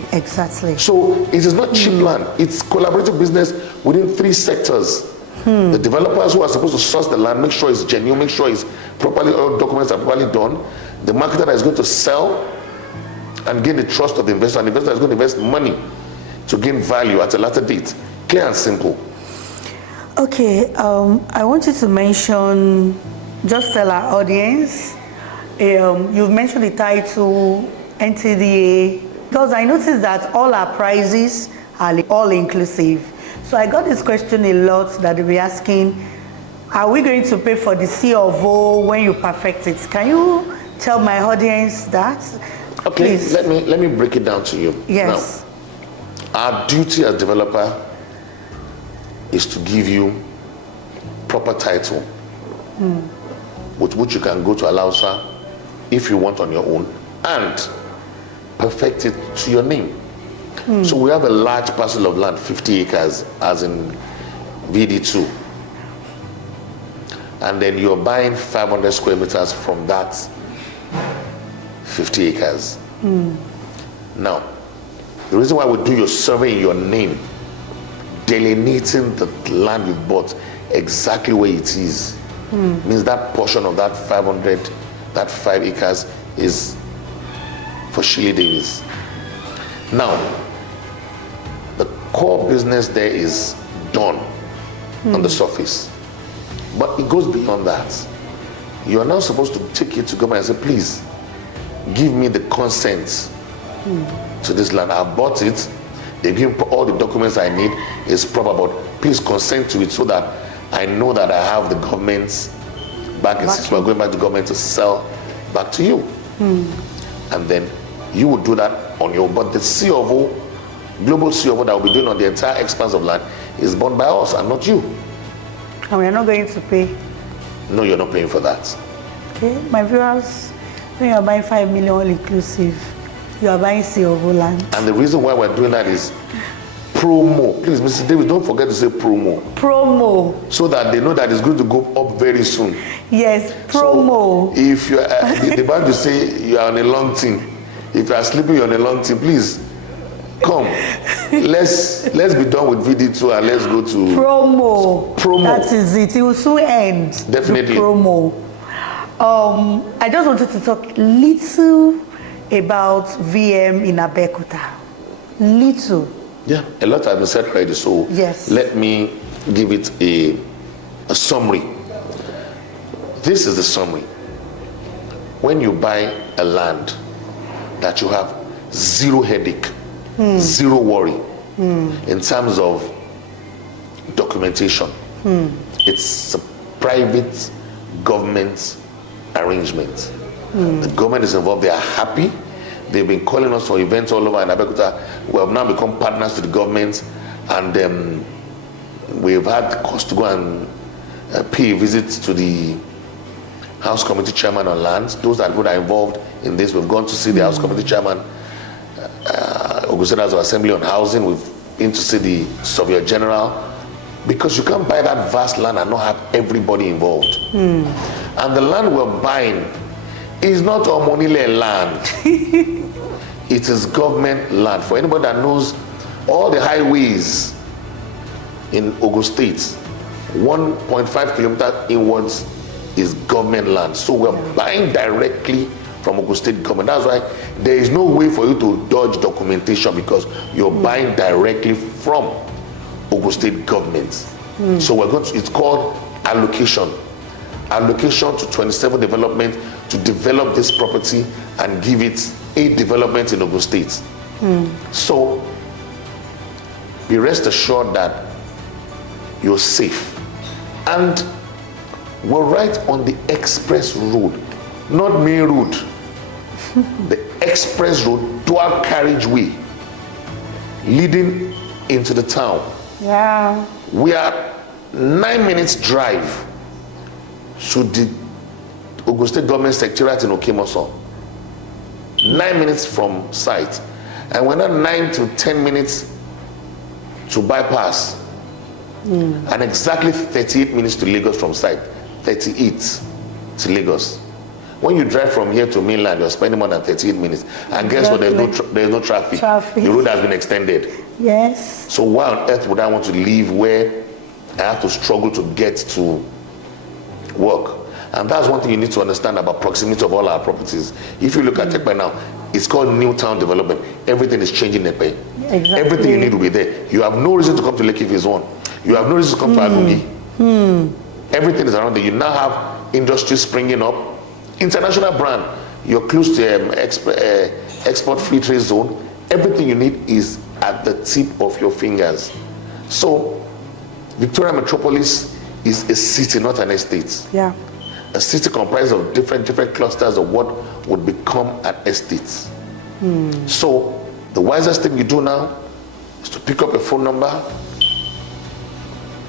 So it is not cheap land. It's collaborative business within three sectors. The developers who are supposed to source the land, make sure it's genuine, make sure it's properly, all documents are properly done. The marketer that is going to sell and gain the trust of the investor, and the investor is going to invest money to gain value at a later date. Clear and simple. Okay, I want you to mention, just tell our audience, you've mentioned the title, NTDA, because I noticed that all our prices are all inclusive. So I got this question a lot that they were asking, are we going to pay for the C of O when you perfect it? Can you tell my audience that? Okay, please? let me break it down to you. Yes. Now, our duty as developer is to give you proper title with which you can go to Alausa if you want on your own and perfect it to your name. So we have a large parcel of land, 50 acres, as in VD2. And then you're buying 500 square meters from that 50 acres. Now, the reason why we do your survey in your name, delineating the land you bought exactly where it is, means that portion of that 500, that 5 acres is for Shirley Davis. Now, the core business there is done on the surface, but it goes beyond that. You are now supposed to take it to government and say, please, give me the consent to this land. I bought it, they give me all the documents I need, it's proper, but please consent to it so that I know that I have the government's back in 6 months, going back to government to sell back to you. And then you would do that on your own. But the C of O, global C of O that will be doing on the entire expanse of land is borne by us and not you. And we're not going to pay? No, you're not paying for that. Okay, my viewers, when you're buying 5 million all inclusive, you are buying C of O land. And the reason why we're doing that is promo. Please, Mr. David, don't forget to say promo. Promo. So that they know that it's going to go up very soon. Yes, promo. So if you're, the bank will say you are on a long team. If you are sleeping, you're on a long team, please come. Let's be done with VD2 and let's go to promo. Promo. That is it. It will soon end. Definitely. The promo. I just wanted to talk little about VM in Abeokuta. Little. Yeah, a lot has been said already, so yes. Let me give it a summary. This is the summary. When you buy a land that you have zero headache, zero worry in terms of documentation, it's a private government arrangement. The government is involved, they are happy. They've been calling us for events all over in Abeokuta. We have now become partners to the government, and we've had cause to go and pay a visit to the House Committee Chairman on lands. Those that are involved in this, we've gone to see the House Committee Chairman, Augustine House of Assembly on housing. We've been to see the Surveyor General, because you can't buy that vast land and not have everybody involved. And the land we're buying is not Omonile land. It is government land. For anybody that knows all the highways in Ogun State, 1.5 kilometers inwards is government land. So we're buying directly from Ogun State government. That's why there is no way for you to dodge documentation, because you're buying directly from Ogun State government. So we're going to, it's called allocation. Allocation to 27 development to develop this property and give it a development in Ogun State. So be rest assured that you're safe. And we're right on the express road, not main road. The express road, dual carriageway leading into the town. Yeah. We are 9 minutes drive to the Ogun State Government Secretariat in Okemoso. 9 minutes from site. And we're not 9 to 10 minutes to bypass. And exactly 38 minutes to Lagos from site. 38 to Lagos. When you drive from here to mainland, you're spending more than 38 minutes. And guess what? There's no traffic. The road has been extended. Yes. So why on earth would I want to live where I have to struggle to get to work? And that's one thing you need to understand about proximity of all our properties. If you look at Tekpe now, it's called New Town Development. Everything is changing Tekpe. Exactly. Everything you need will be there. You have no reason to come to Lekki Phase 1. You have no reason to come to Agugi. Everything is around there. You now have industry springing up. International brand. You're close to export free trade zone. Everything you need is at the tip of your fingers. So Victoria Metropolis is a city, not an estate. Yeah. A city comprised of different clusters of what would become an estate. So the wisest thing you do now is to pick up a phone number,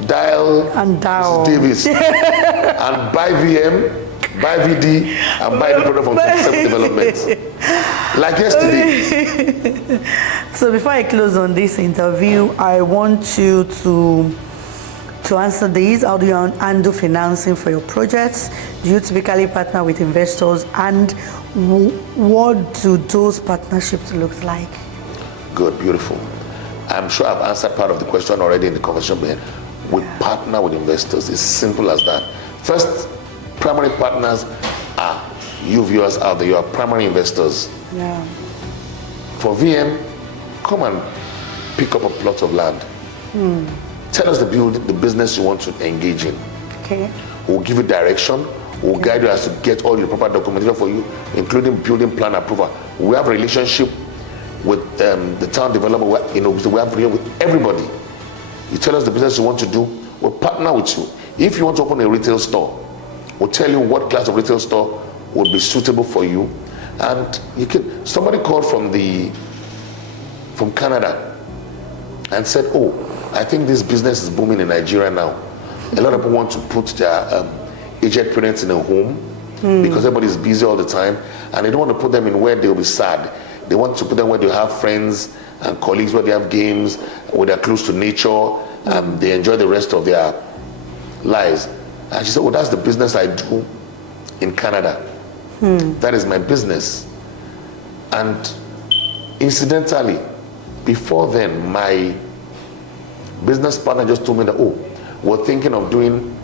dial Mrs. Davis, and buy VM, buy VD, and buy the product from 27 developments. Like yesterday. So before I close on this interview, I want you to answer these. How do you handle financing for your projects? Do you typically partner with investors? And what do those partnerships look like? Good, beautiful. I'm sure I've answered part of the question already in the conversation, but we partner with investors. It's simple as that. First, primary partners are you viewers out there. You are primary investors. Yeah. For VM, come and pick up a plot of land. Tell us the business you want to engage in. Okay. We'll give you direction. We'll guide you as to get all your proper documentation for you, including building plan approval. We have a relationship with the town developer. We have relationship with everybody. You tell us the business you want to do, we'll partner with you. If you want to open a retail store, we'll tell you what class of retail store would be suitable for you. And you can. Somebody called from Canada and said, "Oh, I think this business is booming in Nigeria now. A lot of people want to put their aged parents in a home because everybody's busy all the time, and they don't want to put them in where they'll be sad. They want to put them where they have friends and colleagues, where they have games, where they're close to nature, and they enjoy the rest of their lives." And she said, "Oh, that's the business I do in Canada. That is my business." And incidentally, before then, my business partner just told me that, "Oh, we're thinking of doing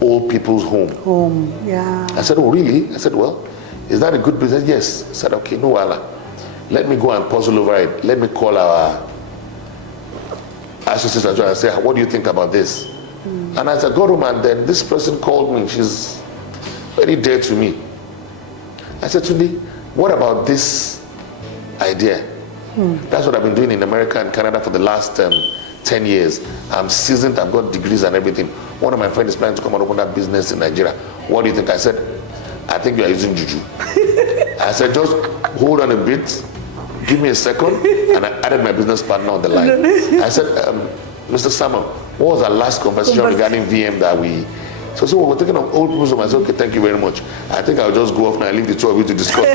old people's home. Yeah. I said, oh, really? I said, well, is that a good business? Yes. I said, okay, no, Allah. Let me go and puzzle over it. Let me call our associate and say, what do you think about this? And as I got home, and then this person called me. She's very dear to me. I said, Tunde, what about this idea? That's what I've been doing in America and Canada for the last 10 years. I'm seasoned, I've got degrees and everything. One of my friends is planning to come and open that business in Nigeria. What do you think? I said, I think you are using juju. I said, just hold on a bit, give me a second, and I added my business partner on the line. I said, Mr. Samuel, what was our last conversation regarding VM that we... So we're thinking of old people's home. I said, okay, thank you very much. I think I'll just go off now and leave the two of you to discuss.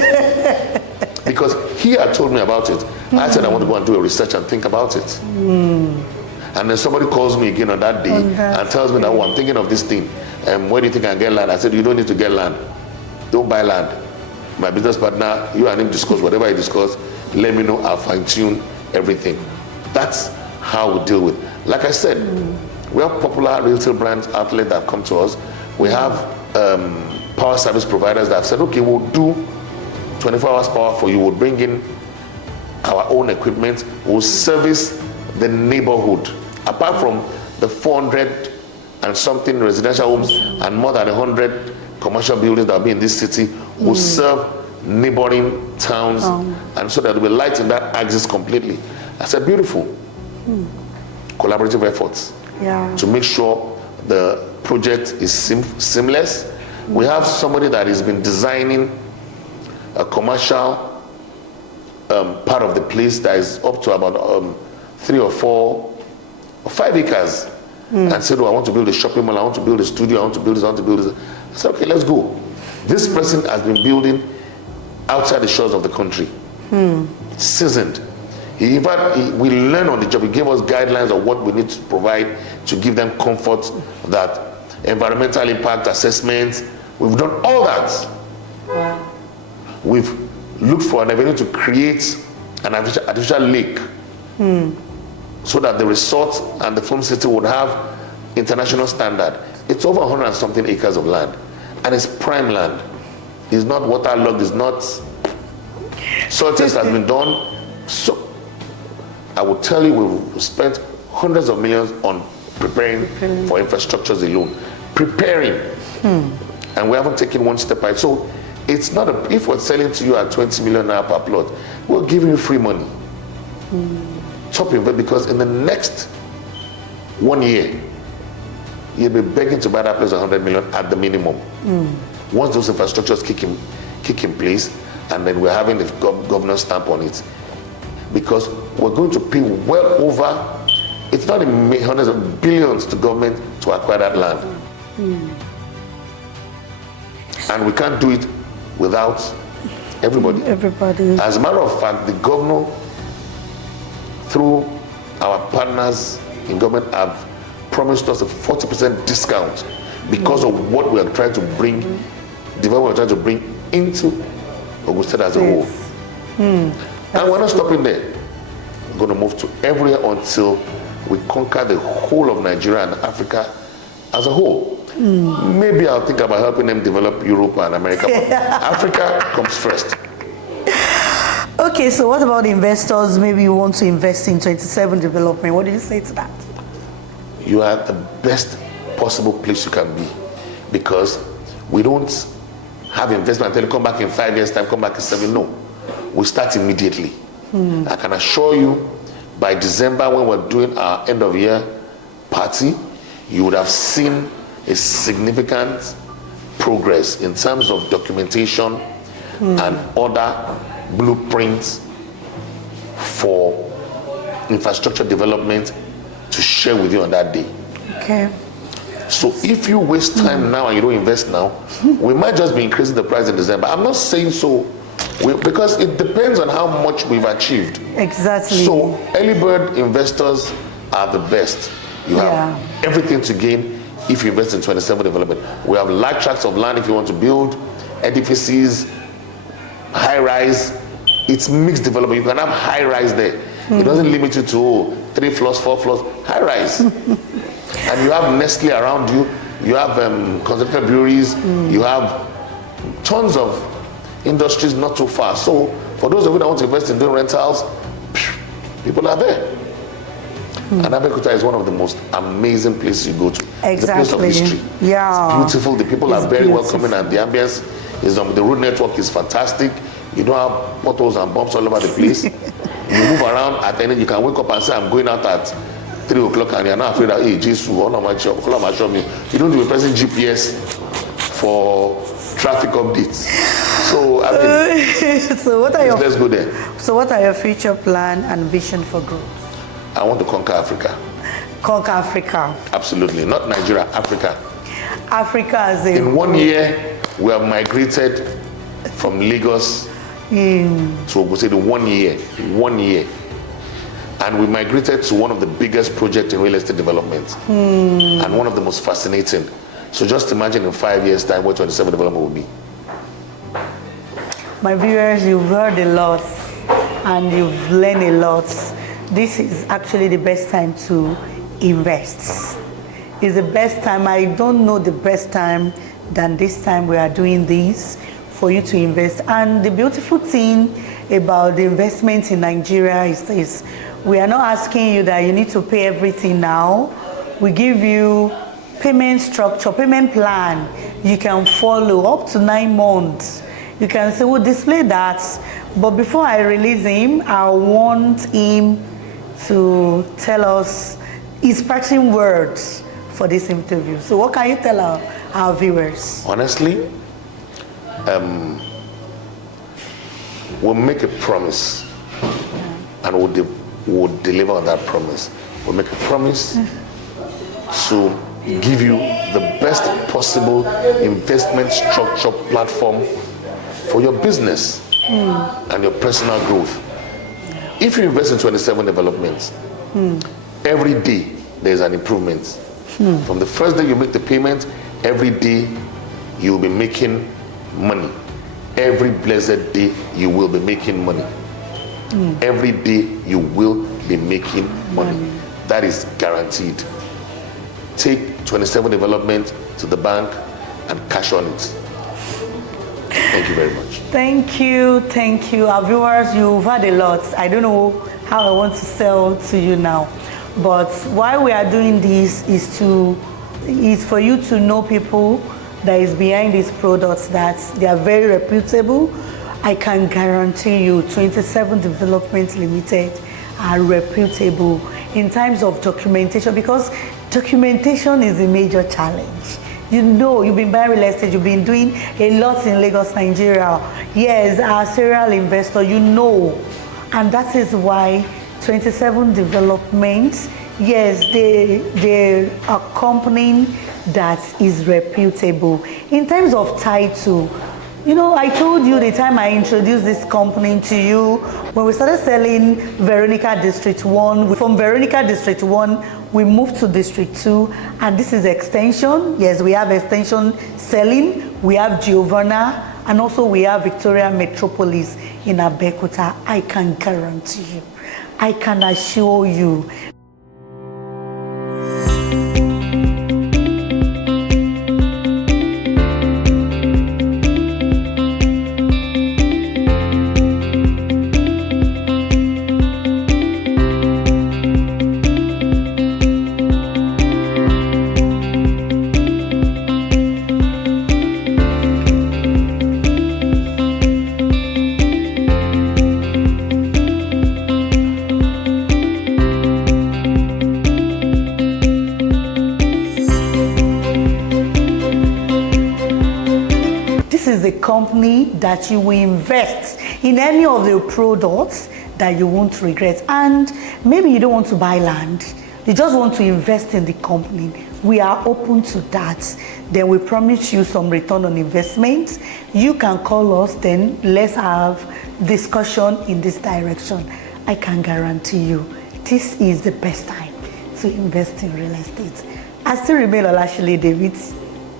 Because he had told me about it. I said I want to go and do a research and think about it. And then somebody calls me again on that day and tells me that, oh, I'm thinking of this thing. Where do you think I can get land? I said, you don't need to get land. Don't buy land. My business partner, you and him discuss whatever you discuss. Let me know, I'll fine tune everything. That's how we deal with. Like I said, we have popular retail brands outlet that have come to us. We have power service providers that have said, okay, we'll do 24 hours power for you. We'll bring in our own equipment. We'll service the neighborhood. Apart from the 400 and something residential homes and more than 100 commercial buildings that will be in this city, we'll serve neighboring towns, and so that there will be light in that axis completely. I said, beautiful. Collaborative efforts to make sure the project is seamless. We have somebody that has been designing a commercial part of the place that is up to about 3 or 4 or 5 acres, and said, oh, I want to build a shopping mall, I want to build a studio, I want to build this, I want to build this. I said, okay, let's go. This person has been building outside the shores of the country, seasoned. We learn on the job. He gave us guidelines of what we need to provide to give them comfort, that environmental impact assessments. We've done all that. Wow. We've looked for an avenue to create an artificial lake so that the resort and the film city would have international standard. It's over 100 and something acres of land, and it's prime land. It's not waterlogged, it's not... Soil test has been done. So I will tell you, we've spent hundreds of millions on preparing for infrastructures alone. Preparing. And we haven't taken one step by. So it's not if we're selling to you at 20 million naira per plot, we're giving you free money. Top invest, because in the next 1 year, you'll be begging to buy that place 100 million at the minimum. Once those infrastructures kick in place, and then we're having the governor stamp on it, because we're going to pay well over, it's not in hundreds of billions to government to acquire that land. And we can't do it without everybody. As a matter of fact, the governor, through our partners in government, have promised us a 40% discount because of what we are trying to bring, development we're trying to bring into Ogun State as a whole. And we're not stopping there. We're going to move to everywhere until we conquer the whole of Nigeria and Africa as a whole. Maybe I'll think about helping them develop Europe and America, but Africa comes first. Okay, so what about investors? Maybe you want to invest in 27 development. What do you say to that? You are the best possible place you can be, because we don't have investment until you come back in 5 years time, come back in 7. No, we start immediately. I can assure you, by December, when we're doing our end of year party, you would have seen a significant progress in terms of documentation and other blueprints for infrastructure development to share with you on that day. Okay. So if you waste time now and you don't invest now, we might just be increasing the price in December. I'm not saying so, because it depends on how much we've achieved. Exactly. So early bird investors are the best. You have everything to gain if you invest in 27 development. We have large tracts of land if you want to build edifices, high rise. It's mixed development. You can have high rise there. It doesn't limit you to 3 floors, 4 floors, high rise. And you have Nestle around you. You have concentrated breweries. You have tons of industries not too far. So for those of you that want to invest in doing rentals, people are there. And Abeokuta is one of the most amazing places you go to. Exactly. It's a place of history. Yeah. It's beautiful. The people are very welcoming, and the ambience is the road network is fantastic. You don't have potholes and bumps all over the place. You move around at any, you can wake up and say, I'm going out at 3 o'clock, and you're not afraid that, hey, Jesus, all of my show me. You don't do a pressing GPS for traffic updates. So, I mean, so what are let's go there. So what are your future plan and vision for growth? I want to conquer Africa. Conquer Africa. Absolutely. Not Nigeria, Africa. Africa as a... In 1 year, we have migrated from Lagos to Ogun State in 1 year. 1 year. And we migrated to one of the biggest projects in real estate development. And one of the most fascinating. So just imagine in 5 years' time what 27 development will be. My viewers, you've heard a lot and you've learned a lot. This is actually the best time to invest. It's the best time. I don't know the best time than this time we are doing this for you to invest. And the beautiful thing about the investment in Nigeria is this. We are not asking you that you need to pay everything now. We give you payment structure, payment plan you can follow up to 9 months. You can say, we'll display that. But before I release him, I want him to tell us his parting words for this interview. So what can you tell our viewers? Honestly, we'll make a promise and we'll deliver on that promise. We'll make a promise to give you the best possible investment structure platform for your business and your personal growth. If you invest in 27 developments, every day there's an improvement. From the first day you make the payment, every day you'll be making money. Every blessed day you will be making money. Every day you will be making money. That is guaranteed. Take 27 development to the bank and cash on it. Thank you very much. Thank you. Our viewers, you've had a lot. I don't know how I want to sell to you now. But why we are doing this is for you to know people that is behind these products, that they are very reputable. I can guarantee you 27 Development Limited are reputable in terms of documentation, because documentation is a major challenge. You know, you've been buying real estate, you've been doing a lot in Lagos, Nigeria. Yes, our serial investor, you know. And that is why 27 Developments, yes, they are a company that is reputable. In terms of title, you know, I told you the time I introduced this company to you, when we started selling Veronica District 1, from Veronica District 1, we moved to District 2, and this is extension. Yes, we have extension selling, we have Giovanna, and also we have Victoria Metropolis in Abeokuta. I can guarantee you, I can assure you. A company that you will invest in any of the products that you won't regret. And maybe you don't want to buy land, you just want to invest in the company. We are open to that. Then we promise you some return on investment. You can call us, then let's have discussion in this direction. I can guarantee you this is the best time to invest in real estate. I still remain Olashile David.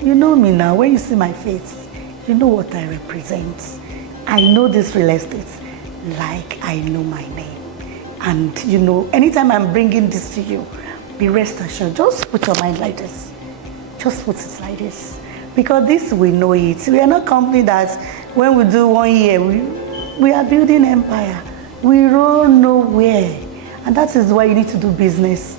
You know me now. When you see my face, you know what I represent. I know this real estate like I know my name. And you know, anytime I'm bringing this to you, be rest assured, just put your mind like this. Just put it like this. Because this, we know it. We are not a company that when we do 1 year, we are building empire. We don't know where. And that is why you need to do business.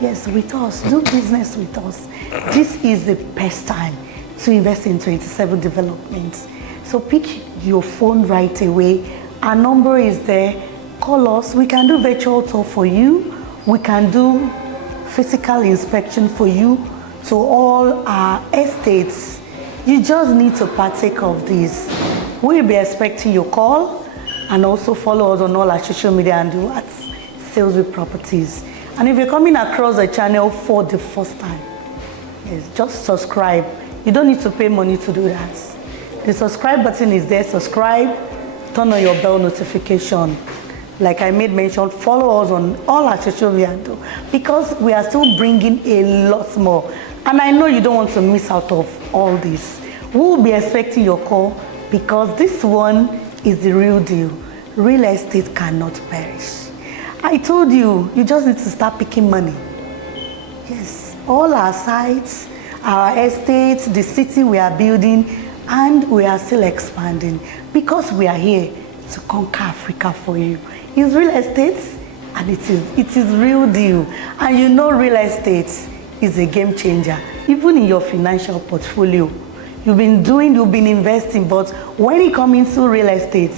Yes, with us. Do business with us. This is the best time to invest in 27 developments. So pick your phone right away. Our number is there. Call us. We can do virtual tour for you. We can do physical inspection for you to all our estates. You just need to partake of this. We'll be expecting your call, and also follow us on all our social media and do at Salesville Properties. And if you're coming across the channel for the first time, yes, just subscribe. You don't need to pay money to do that. The subscribe button is there. Subscribe, turn on your bell notification. Like I made mention, follow us on all our social media because we are still bringing a lot more. And I know you don't want to miss out of all this. We'll be expecting your call because this one is the real deal. Real estate cannot perish. I told you, you just need to start picking money. Yes, all our sites, our estates, the city we are building, and we are still expanding because we are here to conquer Africa for you. It's real estate, and it is real deal. And you know real estate is a game changer, even in your financial portfolio. You've been investing, but when it comes into real estate,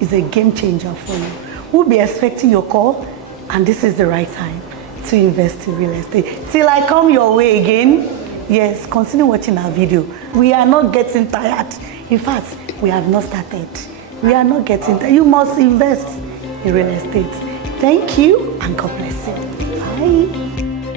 it's a game changer for you. We'll be expecting your call, and this is the right time to invest in real estate. Till I come your way again, yes, continue watching our video. We are not getting tired. In fact, we have not started. We are not getting tired. You must invest in real estate. Thank you, and God bless you. Bye.